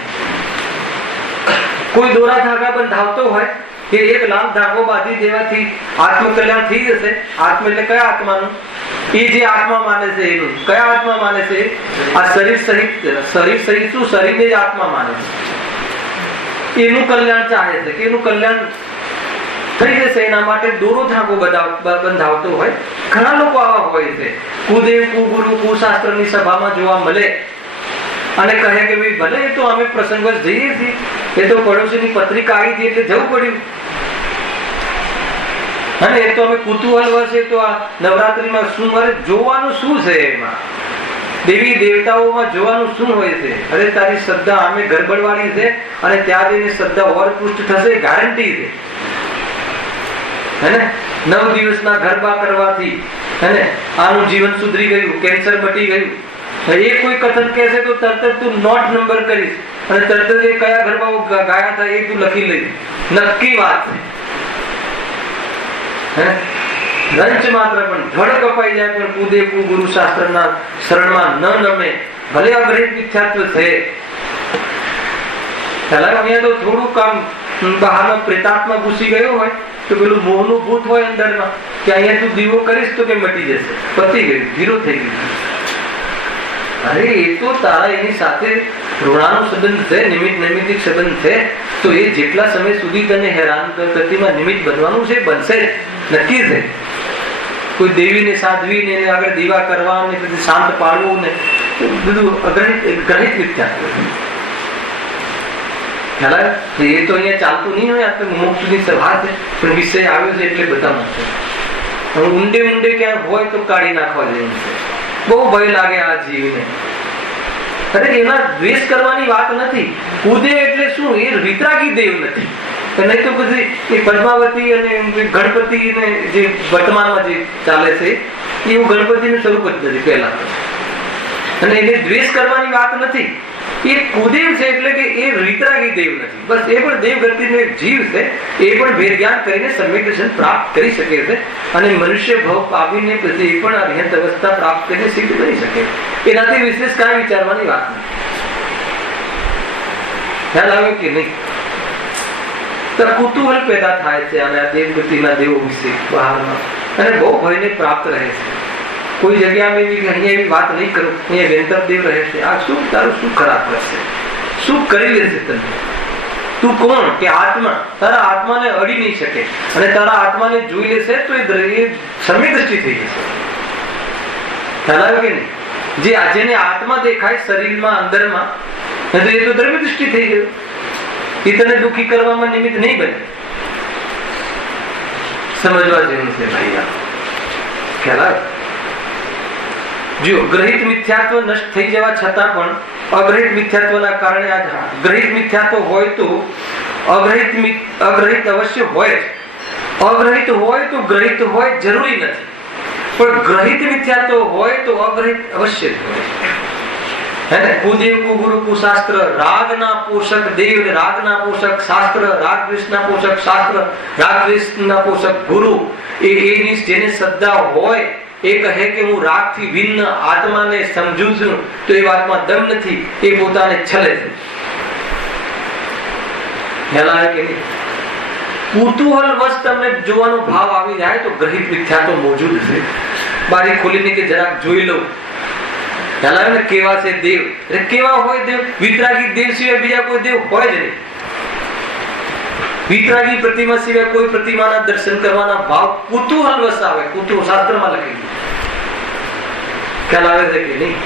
કોઈ દોરા ધાગા બંધાવતો હોય કે એક લાંબ ધાગો બાંધી દેવાથી આત્મકલ્યાણ થઈ જશે. આત્મા એટલે કયા આત્માનું? એ જે આત્મા માને છે એનું. કયા આત્મા માને છે? આ શરીર સહિત શું? શરીરને જ આત્મા માને છે. એનું કલ્યાણ ચાહે છે કે એનું કલ્યાણ થઈ જશે. એના માટે દોરો ધાગો બંધાવતો હોય. ઘણા લોકો આવા હોય છે, કુદેવ કુગુરુ કુશાસ્ત્રની સભામાં જોવા મળે અને કહે કે ભાઈ ભલે એ તો અમે પ્રસંગવશ જઈએ છીએ, એ તો પડોશીની પત્રિકા આવી હતી એટલે જવું પડ્યું, અને એ તો અમે કુતૂહલ વશે તો આ નવરાત્રીમાં શું મારે જોવાનું શું છે, એમાં દેવી દેવતાઓમાં જોવાનું શું હોય છે? અરે તારી શ્રદ્ધા અમે ગરબડવાળી છે અને ત્યાં જઈને શ્રદ્ધા ઓરપુષ્ટ થશે, ગારંટી છે. હેને 9 દિવસના ગરબા કરવાથી હેને આનું જીવન સુધરી ગયું, કેન્સર મટી ગયું. એ કોઈ કથન કહેશે તો તરત જ તું નોટ નંબર કરીશ અને તરત જ કયા ગરબાઓ ગાયા હતા એ તું લખી લઈશ. નક્કી વાત છે. રંચ માત્ર પણ ધડ કપાઈ જાય પણ કુદે ગુરુ શાસ્ત્રના શરણમાં ન નમે, ભલે અગ્રહિત મિથ્યાત્વ છે. અહીંયા તો થોડું કામ બહારનો પ્રેતાત્મા ઘૂસી ગયો હોય તો પેલું મોહનું ભૂત હોય અંદરમાં કે અહીંયા તું દીવો કરીશ તો કે મટી જશે, પતી ગયું, ધીરો થઈ ગયું. અરે એ તો તારા એની સાથે ઋણાનો સંબંધ છે, નૈમિત્તિક સંબંધ છે, તો એ જેટલા સમય સુધી તને હેરાન કરતીમાં નિમિત્ત બનવાનું છે, બનશે નક્કી છે. કોઈ દેવીને સાધવીને એને આગળ દીવા કરવા ને પછી શાંત પાડવું ને બધું ગ્રહિત મિથ્યાત્વ. ખ્યાલ આવે? એ તો અહીંયા ચાલતું નહીં હોય. આપણે મોક્ષની સભા છે પણ વિષય આવ્યો છે એટલે બધા મૂકશે. ઊંડે ઊંડે ક્યાંક હોય તો કાઢી નાખવા જેવું છે. બહુ ભય લાગે આ જીવને. અરે એના દ્વેષ કરવાની વાત નથી. કુદે એટલે શું? એ વિતરાગી દેવ નથી. નહીં તો પછી એ પદ્માવતી અને ગણપતિ ને જે વર્તમાનમાં જે ચાલે છે એવું ગણપતિનું સ્વરૂપ જ નથી પહેલા. અને એને દ્વેષ કરવાની વાત નથી. એ કુદેવ છે એટલે કે એ વિતરાગી દેવ નથી. બસ એ પણ દેવ ગતિનો એક જીવ છે. એ પણ વેદ જ્ઞાન કરીને સમ્યક દર્શન પ્રાપ્ત કરી શકે છે અને મનુષ્ય ભાવ પામીને પછી એ પણ અર્હંત અવસ્થા પ્રાપ્ત કરીને સિદ્ધ કરી શકે. એનાથી વિશેષ કાંઈ વિચારવાની વાત નથી. ખ્યાલ આવ્યો કે નહીં? કુતૂહલ પેદા થાય છે અને આ દેવગતિના દેવો વિશે બહારમાં અને બહુ ભયને પ્રાપ્ત રહે છે. કોઈ જગ્યાએ અહીંયા એવી વાત નહીં કરું, અહીંયા વેંતર દેવ રહે છે. આ શું તારું શું ખરાબ કરશે, શું કરી લેશે તને? તું કોણ કે આત્મા તારા આત્માને અડી નહીં શકે અને તારા આત્માને જોઈ લેશે તો એ સમ્યક દ્રષ્ટિ થઈ જશે. ખ્યાલ આવ્યો કે નહીં? જેને આત્મા દેખાય શરીરમાં અંદરમાં એ તો દ્રવ્ય દૃષ્ટિ થઈ ગયું. એ તને દુઃખી કરવામાં નિમિત્ત નહીં બને. સમજવા જેવું છે ભાઈ. ખ્યાલ આવે? જો ગ્રહિત મિથ્યાત્વ નષ્ટ થઈ જવા છતાં પણ અગ્રહિત મિથ્યાત્વના કારણે આ ગ્રહિત મિથ્યાત્વ હોય તો અગ્રહિત અવશ્ય હોય જ. અગ્રહિત હોય તો ગ્રહિત હોય જરૂરી નથી, પણ ગ્રહિત મિથ્યાત્વ હોય તો અગ્રહિત અવશ્ય જ હોય. કુદેવ કુગુરુ કુશાસ્ત્ર, રાગના પોષક દેવ, રાગના પોષક શાસ્ત્ર, રાગ દ્વેષના પોષક શાસ્ત્ર, રાગ દ્વેષના પોષક ગુરુ. એની જેને શ્રદ્ધા હોય એ કહે કે હું રાગથી ભિન્ન આત્માને સમજુ છું તો એ વાતમાં દમ નથી, એ પોતાને છલે છે. કુતૂહલ વશ તમને જોવાનો ભાવ આવી જાય તો ગ્રહિત મિથ્યા તો મોજૂદ છે. બારી ખોલીને કે જરાક જોઈ લઉં. કેવા છે દેવ? કેવા હોય દેવ? વિતરાગી દેવ સિવાય બીજા કોઈ દેવ હોય જ નહીં. વિતરાગી પ્રતિમા સિવાય કોઈ પ્રતિમાના દર્શન કરવાના ભાવ કુતૂહલ વશ આવે. કુતૂહલ શાસ્ત્રમાં લખેલું. ખ્યાલ આવે છે કે નહીં?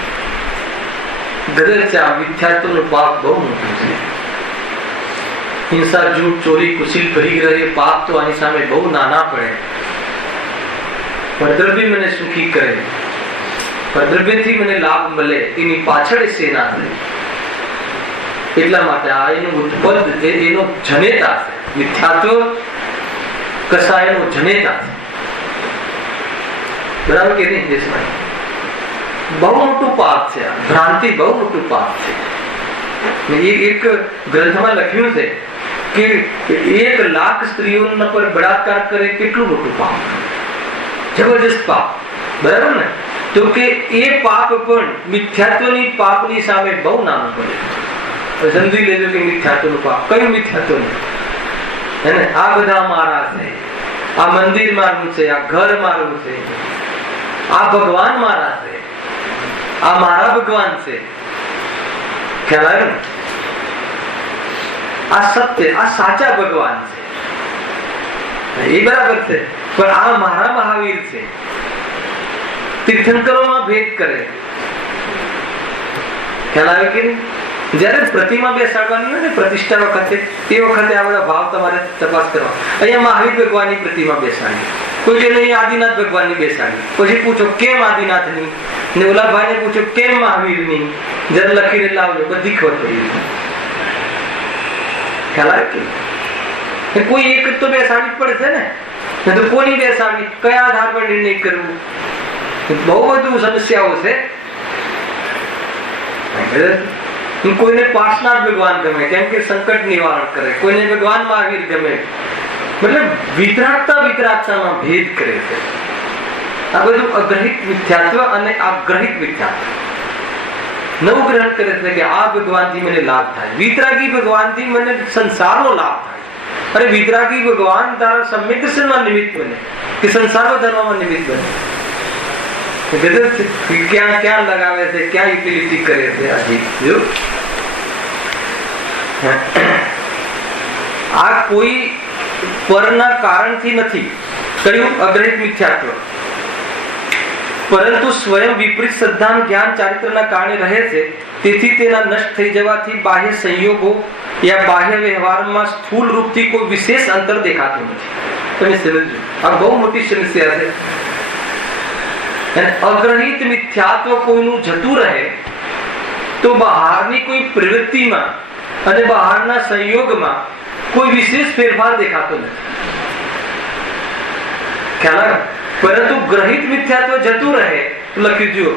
ગદર છે આ મિથ્યાત્વનું પાપ બહુ મોટું છે. હિંસા, જૂઠ, ચોરી, કુશીલ, પરિગ્રહ પાપ તો આની સામે બહુ નાના પડે. પરદ્રવ્ય મને સુખી કરે, પરદ્રવ્યથી મને લાભ મળે, એની પાછળ સેના છે. એટલા માટે આ એનું ઉત્પન્ન એનો જનેતા છે. મિથ્યાત્વ કસાયનો જનેતા છે. બરાબર કે નહીં? બહુ મોટું પાપ છે. ભ્રાંતિ બહુ મોટું પાપ છે. એક ગ્રંથમાં લખ્યું છે કે 1 લાખ સ્ત્રીઓના પર બળાત્કાર કરે કેટલું મોટું પાપ, જબરજસ્ત પાપ. બરાબર ને? તો કે એ પાપ પણ મિથ્યાત્વની પાપની સામે બહુ નાનું પડે. સમજી લેજો કે મિથ્યાત્વનું પાપ કયું મિથ્યાત્વ હે ને? આ બધા મારા છે, આ મંદિર મારું છે, આ ઘર મારું છે, આ ભગવાન મારા છે, આ મારા ભગવાન છે. ખ્યાલ આવ્યો ને? આ સત્ય, આ સાચા ભગવાન છે. એ બરાબર છે, પણ આ મારા મહાવીર છે. તીર્થંકરોમાં ભેદ કરે. ખ્યાલ આવે કે નહીં? જયારે પ્રતિમા બેસાડવાની હોય ને પ્રતિષ્ઠા વખતે, તે વખતે આ બધા ભાવ તમારે તપાસ કરવા. અહીંયા મહાવીર ભગવાનની પ્રતિમા બેસાડી, કોઈ કે નહીં આદિનાથ ભગવાનની બેસાડી. પછી પૂછો કેમ આદિનાથની, ને ઓલા ભાઈને પૂછો કેમ મહાવીરની, જરા લખીને લાવજો, બધી ખબર પડી. ખ્યાલ આવે કે કોઈ એક તો બેસાડવી પડશે ને, તો કોની બેસાડવી, કયા આધાર પર નિર્ણય કરવું, બહુ બધું સમસ્યાઓ છે. કોઈને પાર્શનાથ ભગવાન ગમે કેમ કે સંકટ નિવારણ કરે, કોઈને ભગવાન મહાવીર ગમે, મતલબ વિતરાગતામાં ભેદ કરે છે. આ બધું અગ્રહિત મિથ્યાત્વ અને આગ્રહિત મિથ્યાત્વ. નવું ગ્રહણ કરે છે કે આ ભગવાનથી મને લાભ થાય, વિતરાગી ભગવાનથી મને સંસારનો લાભ થાય. અરે વિતરાગી ભગવાન તારા સમ્યક દર્શનમાં નિમિત્ત બને કે સંસાર ધર્મમાં નિમિત્ત બને. ક્યાં ક્યાં લગાવે છે, ક્યાં યુટિલિટી કરે છે. હજી આ કોઈ પરના કારણથી નથી. કયું? અગ્રહિત મિથ્યાત્વ. પરંતુ સ્વયં વિપરીત શ્રદ્ધા જ્ઞાન ચારિત્રના કારણે રહે છે, તેથી તેના નષ્ટ થઈ જવાથી બાહ્ય સંયોગો યા બાહ્ય વ્યવહારમાં સ્થૂળ રૂપથી કોઈ વિશેષ અંતર દેખાતું નથી. તમે સમજો, આ બહુ મોટી સમસ્યા છે. અગ્રહિત મિથ્યાત્વ કોઈનું જતું રહે તો બહારની કોઈ પ્રવૃત્તિમાં અને બહારના સંયોગમાં કોઈ વિશેષ ફેરફાર દેખાતો નથી. ખ્યાલ? પરંતુ ગ્રહિત મિથ્યાત્વ જતું રહે તો લખ્યું જો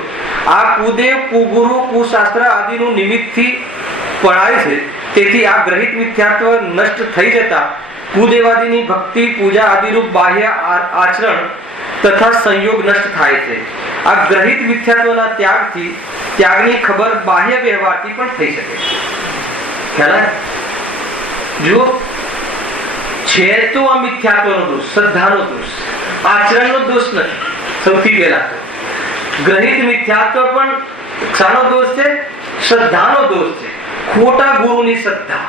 આ કુદેવ કુગુરુ કુશાસ્ત્ર આદિનું નિમિત્તથી પડાય છે, તેથી આ ગ્રહિત મિથ્યાત્વ નષ્ટ થઈ જતા કુદેવાદીની ભક્તિ પૂજા આદિરૂપ બાહ્ય આચરણ તથા સંયોગ નષ્ટ થાય છે. આ ગ્રહિત મિથ્યાત્વના ત્યાગની ખબર બાહ્ય વ્યવહારથી પણ થઈ શકે છે. ખ્યાલ? જો છે તો આ મિથ્યાત્વનો દોષ, શ્રદ્ધાનો દોષ, આચરણનો દોષ નથી. સૌથી પહેલા તો ગ્રહિત મિથ્યાત્વ પણ શાનો દોષ છે? શ્રદ્ધાનો દોષ છે. ખોટા ગુરુની શ્રદ્ધા.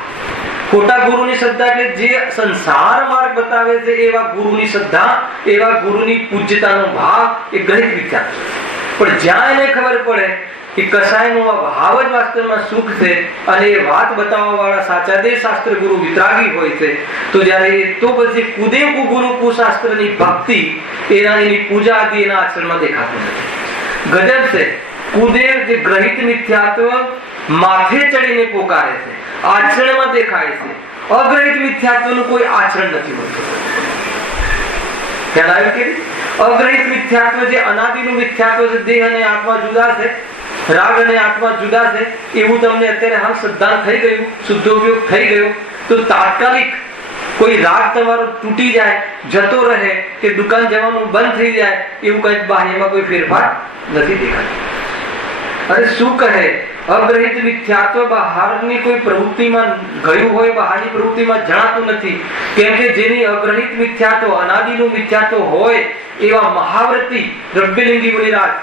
ખોટા ગુરુની શ્રદ્ધા એટલે જે સંસાર માર્ગ બતાવે છે એવા ગુરુની શ્રદ્ધા, એવા ગુરુની પૂજ્યતાનો ભાવ, એ ગ્રહિત મિથ્યાત્વ. પણ જ્યાં એને ખબર પડે કે કસાયનો આ ભાવ જ વાસ્તવમાં સુખ છે અને એ વાત બતાવવા વાળા સાચા દેવ શાસ્ત્ર ગુરુ વિતરાગી હોય છે, તો જ્યારે તો પછી કુદેવ કુગુરુ કુશાસ્ત્રની ભક્તિ એની પૂજા આદિ એના આચરણમાં દેખાતું નથી. ગજબ છે. કુદેવ જે ગ્રહિત મિથ્યાત્વ માથે ચડીને પોકારે છે, આચરણમાં દેખાય છે. અગ્રહિત મિથ્યાત્વનું કોઈ આચરણ નથી હોતું. ખ્યાલ આવ્યો કે? અગ્રહિત મિથ્યાત્વ જે અનાદિનું મિથ્યાત્વ છે, દેહ અને આત્મા જુદા છે, રાગ અને આત્મા જુદા છે, એવું તમને અત્યારે હાલ સિદ્ધાંત થઈ ગયું, શુદ્ધોપયોગ થઈ ગયો, તો તાત્કાલિક કોઈ રાગ તમારો તૂટી જાય, જતો રહે કે દુકાન જવાનું બંધ થઈ જાય, એવું કઈ બાહ્યમાં કોઈ ફેરફાર નથી દેખાતો. અરે શું કહે? અગ્રહિત મિથ્યાત્વ બહારની કોઈ પ્રવૃત્તિમાં ગયું હોય, બહારની પ્રવૃત્તિમાં જણાતું નથી. કેમ કે જેની અગ્રહિત મિથ્યાત્વ અનાદિનું મિથ્યાત્વ હોય એવા મહાવ્રતી દ્રવ્યલિંગી મુનિરાજ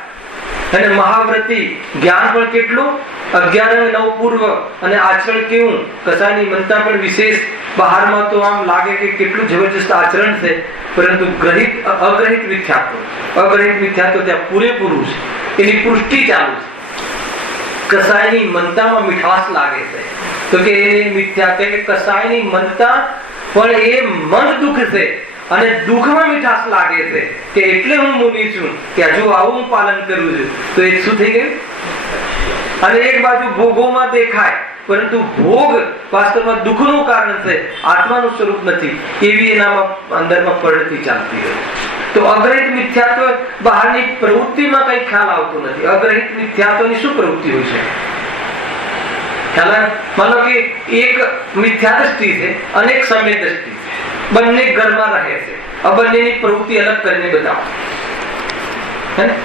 અને મહાવ્રતી જ્ઞાન પણ કેટલું 11-9 પૂર્વ અને આચરણ કેવું, કસાયની મનતા પણ વિશેષ. બહારમાં તો આમ લાગે કે કેટલું જબરજસ્ત આચરણ છે, પરંતુ અગ્રહિત મિથ્યાત્વ ત્યાં પૂરેપૂરું છે. એની પુષ્ટિ ચાલુ છે. કસાયની મનતામાં મીઠાશ લાગે છે, તો કે એ મિથ્યા કે કસાયની મનતા પણ એ મન દુઃખ છે અને દુઃખમાં મીઠાશ લાગે છે કે એટલે હું મુનિ છું કે હજુ આવું હું પાલન કરું છું. તો એ શું થઈ ગયું? અને એક બાજુ ભોગોમાં દેખાય, પરંતુ ભોગ વાસ્તવમાં દુઃખનું કારણ છે, આત્માનું સ્વરૂપ નથી. એવી એનામાં અંદરમાં પરિણતિ ચાલતી હોય. તો અગ્રહિત મિથ્યાત્વ બહારની પ્રવૃત્તિમાં કઈ ખ્યાલ આવતો નથી. અગ્રહિત મિથ્યાત્વની શું પ્રવૃત્તિ હોય છે? ખ્યાલ? માનો કે એક મિથ્યા દ્રષ્ટિ છે અને એક સમ્યક દ્રષ્ટિ છે, બંને ઘરમાં રહે છે. આ બંનેની પ્રવૃત્તિ અલગ કરીને બતાવો.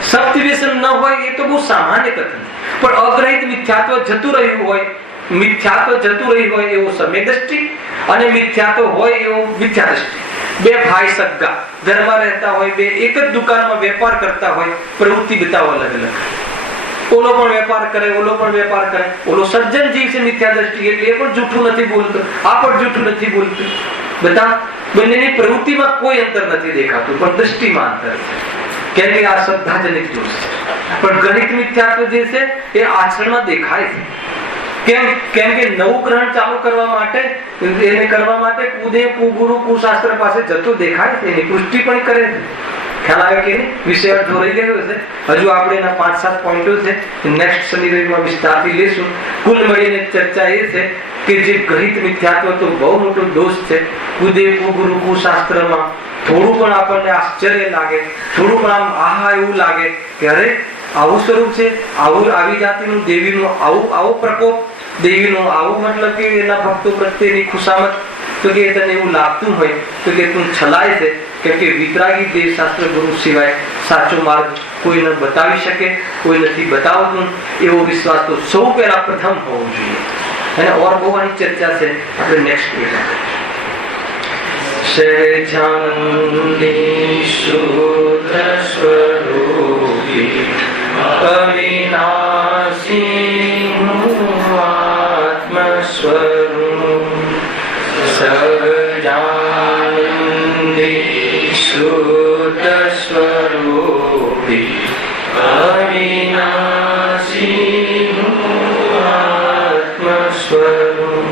સબસ્ટિટ્યુશન ન હોય એ તો બહુ સામાન્ય કથન. પણ અગ્રહિત મિથ્યાત્વ જતું રહ્યું હોય, એવો સમ્યક દ્રષ્ટિ અને મિથ્યાત્વ હોય એવો મિથ્યા દ્રષ્ટિ. બે ભાઈ સગા ઘરમાં રહેતા હોય, બે એક જ દુકાનમાં વેપાર કરતા હોય, પ્રવૃત્તિ બતાવો અલગ અલગ. ઓલો પણ વેપાર કરે, ઓલો પણ વેપાર કરે. ઓલો સજ્જન જીવ છે મિથ્યા દ્રષ્ટિ, એટલે એ પણ જૂઠું નથી બોલતો, આ પણ જૂઠું નથી બોલતું. બધા બંનેની પ્રવૃત્તિમાં કોઈ અંતર નથી દેખાતું, પણ દ્રષ્ટિમાં અંતર છે, કેમ કે આ શ્રદ્ધાજનિક દોષ છે. પણ ગણિત મિથ્યાત્વ જે છે એ આચરણમાં દેખાય છે. કેમ કે નવું ગ્રહણ ચાલુ કરવા માટે એને કરવા માટે કુદે કુગુરુ કુશાસ્ત્ર પાસે જતો દેખાય છે, એની પુષ્ટિ પણ કરે છે. ખ્યાલ આવે કે વિષય દોરાઈ ગયો છે. હજુ આપણે એના 5-7 પોઈન્ટો છે, નેક્સ્ટ શનિ રવિમાં વિસ્તારથી લેશું. કુલ મળીને ચર્ચા એ છે કે જે ગણિત મિથ્યાત્વ તો બહુ મોટો દોષ છે. કુદે કુગુરુ કુશાસ્ત્રમાં થોડું પણ આપણને આશ્ચર્ય લાગે, થોડું પણ આમ આહા એવું લાગે કે અરે આવું સ્વરૂપ છે, આવું આવી જાતિનું દેવીનું આવો પ્રકોપ, દેવીનો આવું મતલબ કે એના ભક્તો પ્રત્યેની ખુશામત, તો કે તને એવું લાગતું હોય તો કે તું છલાય છે, કેમ કે વિતરાગી દેવશાસ્ત્ર ગુરુ સિવાય સાચો માર્ગ કોઈ ન બતાવી શકે, કોઈ નથી બતાવતું, એવો વિશ્વાસ તો સૌ પહેલા પ્રથમ હોવો જોઈએ. અને ઓર બહુ આની ચર્ચા છે, આપણે નેક્સ્ટ સહેજાનંદી શુદ્ર સ્વરૂપી અવિનાશી આત્મ સ્વરૂપ. સહજાનંદી શુદ્ધ સ્વરૂપી અવિનાશી આત્મ સ્વરૂપ.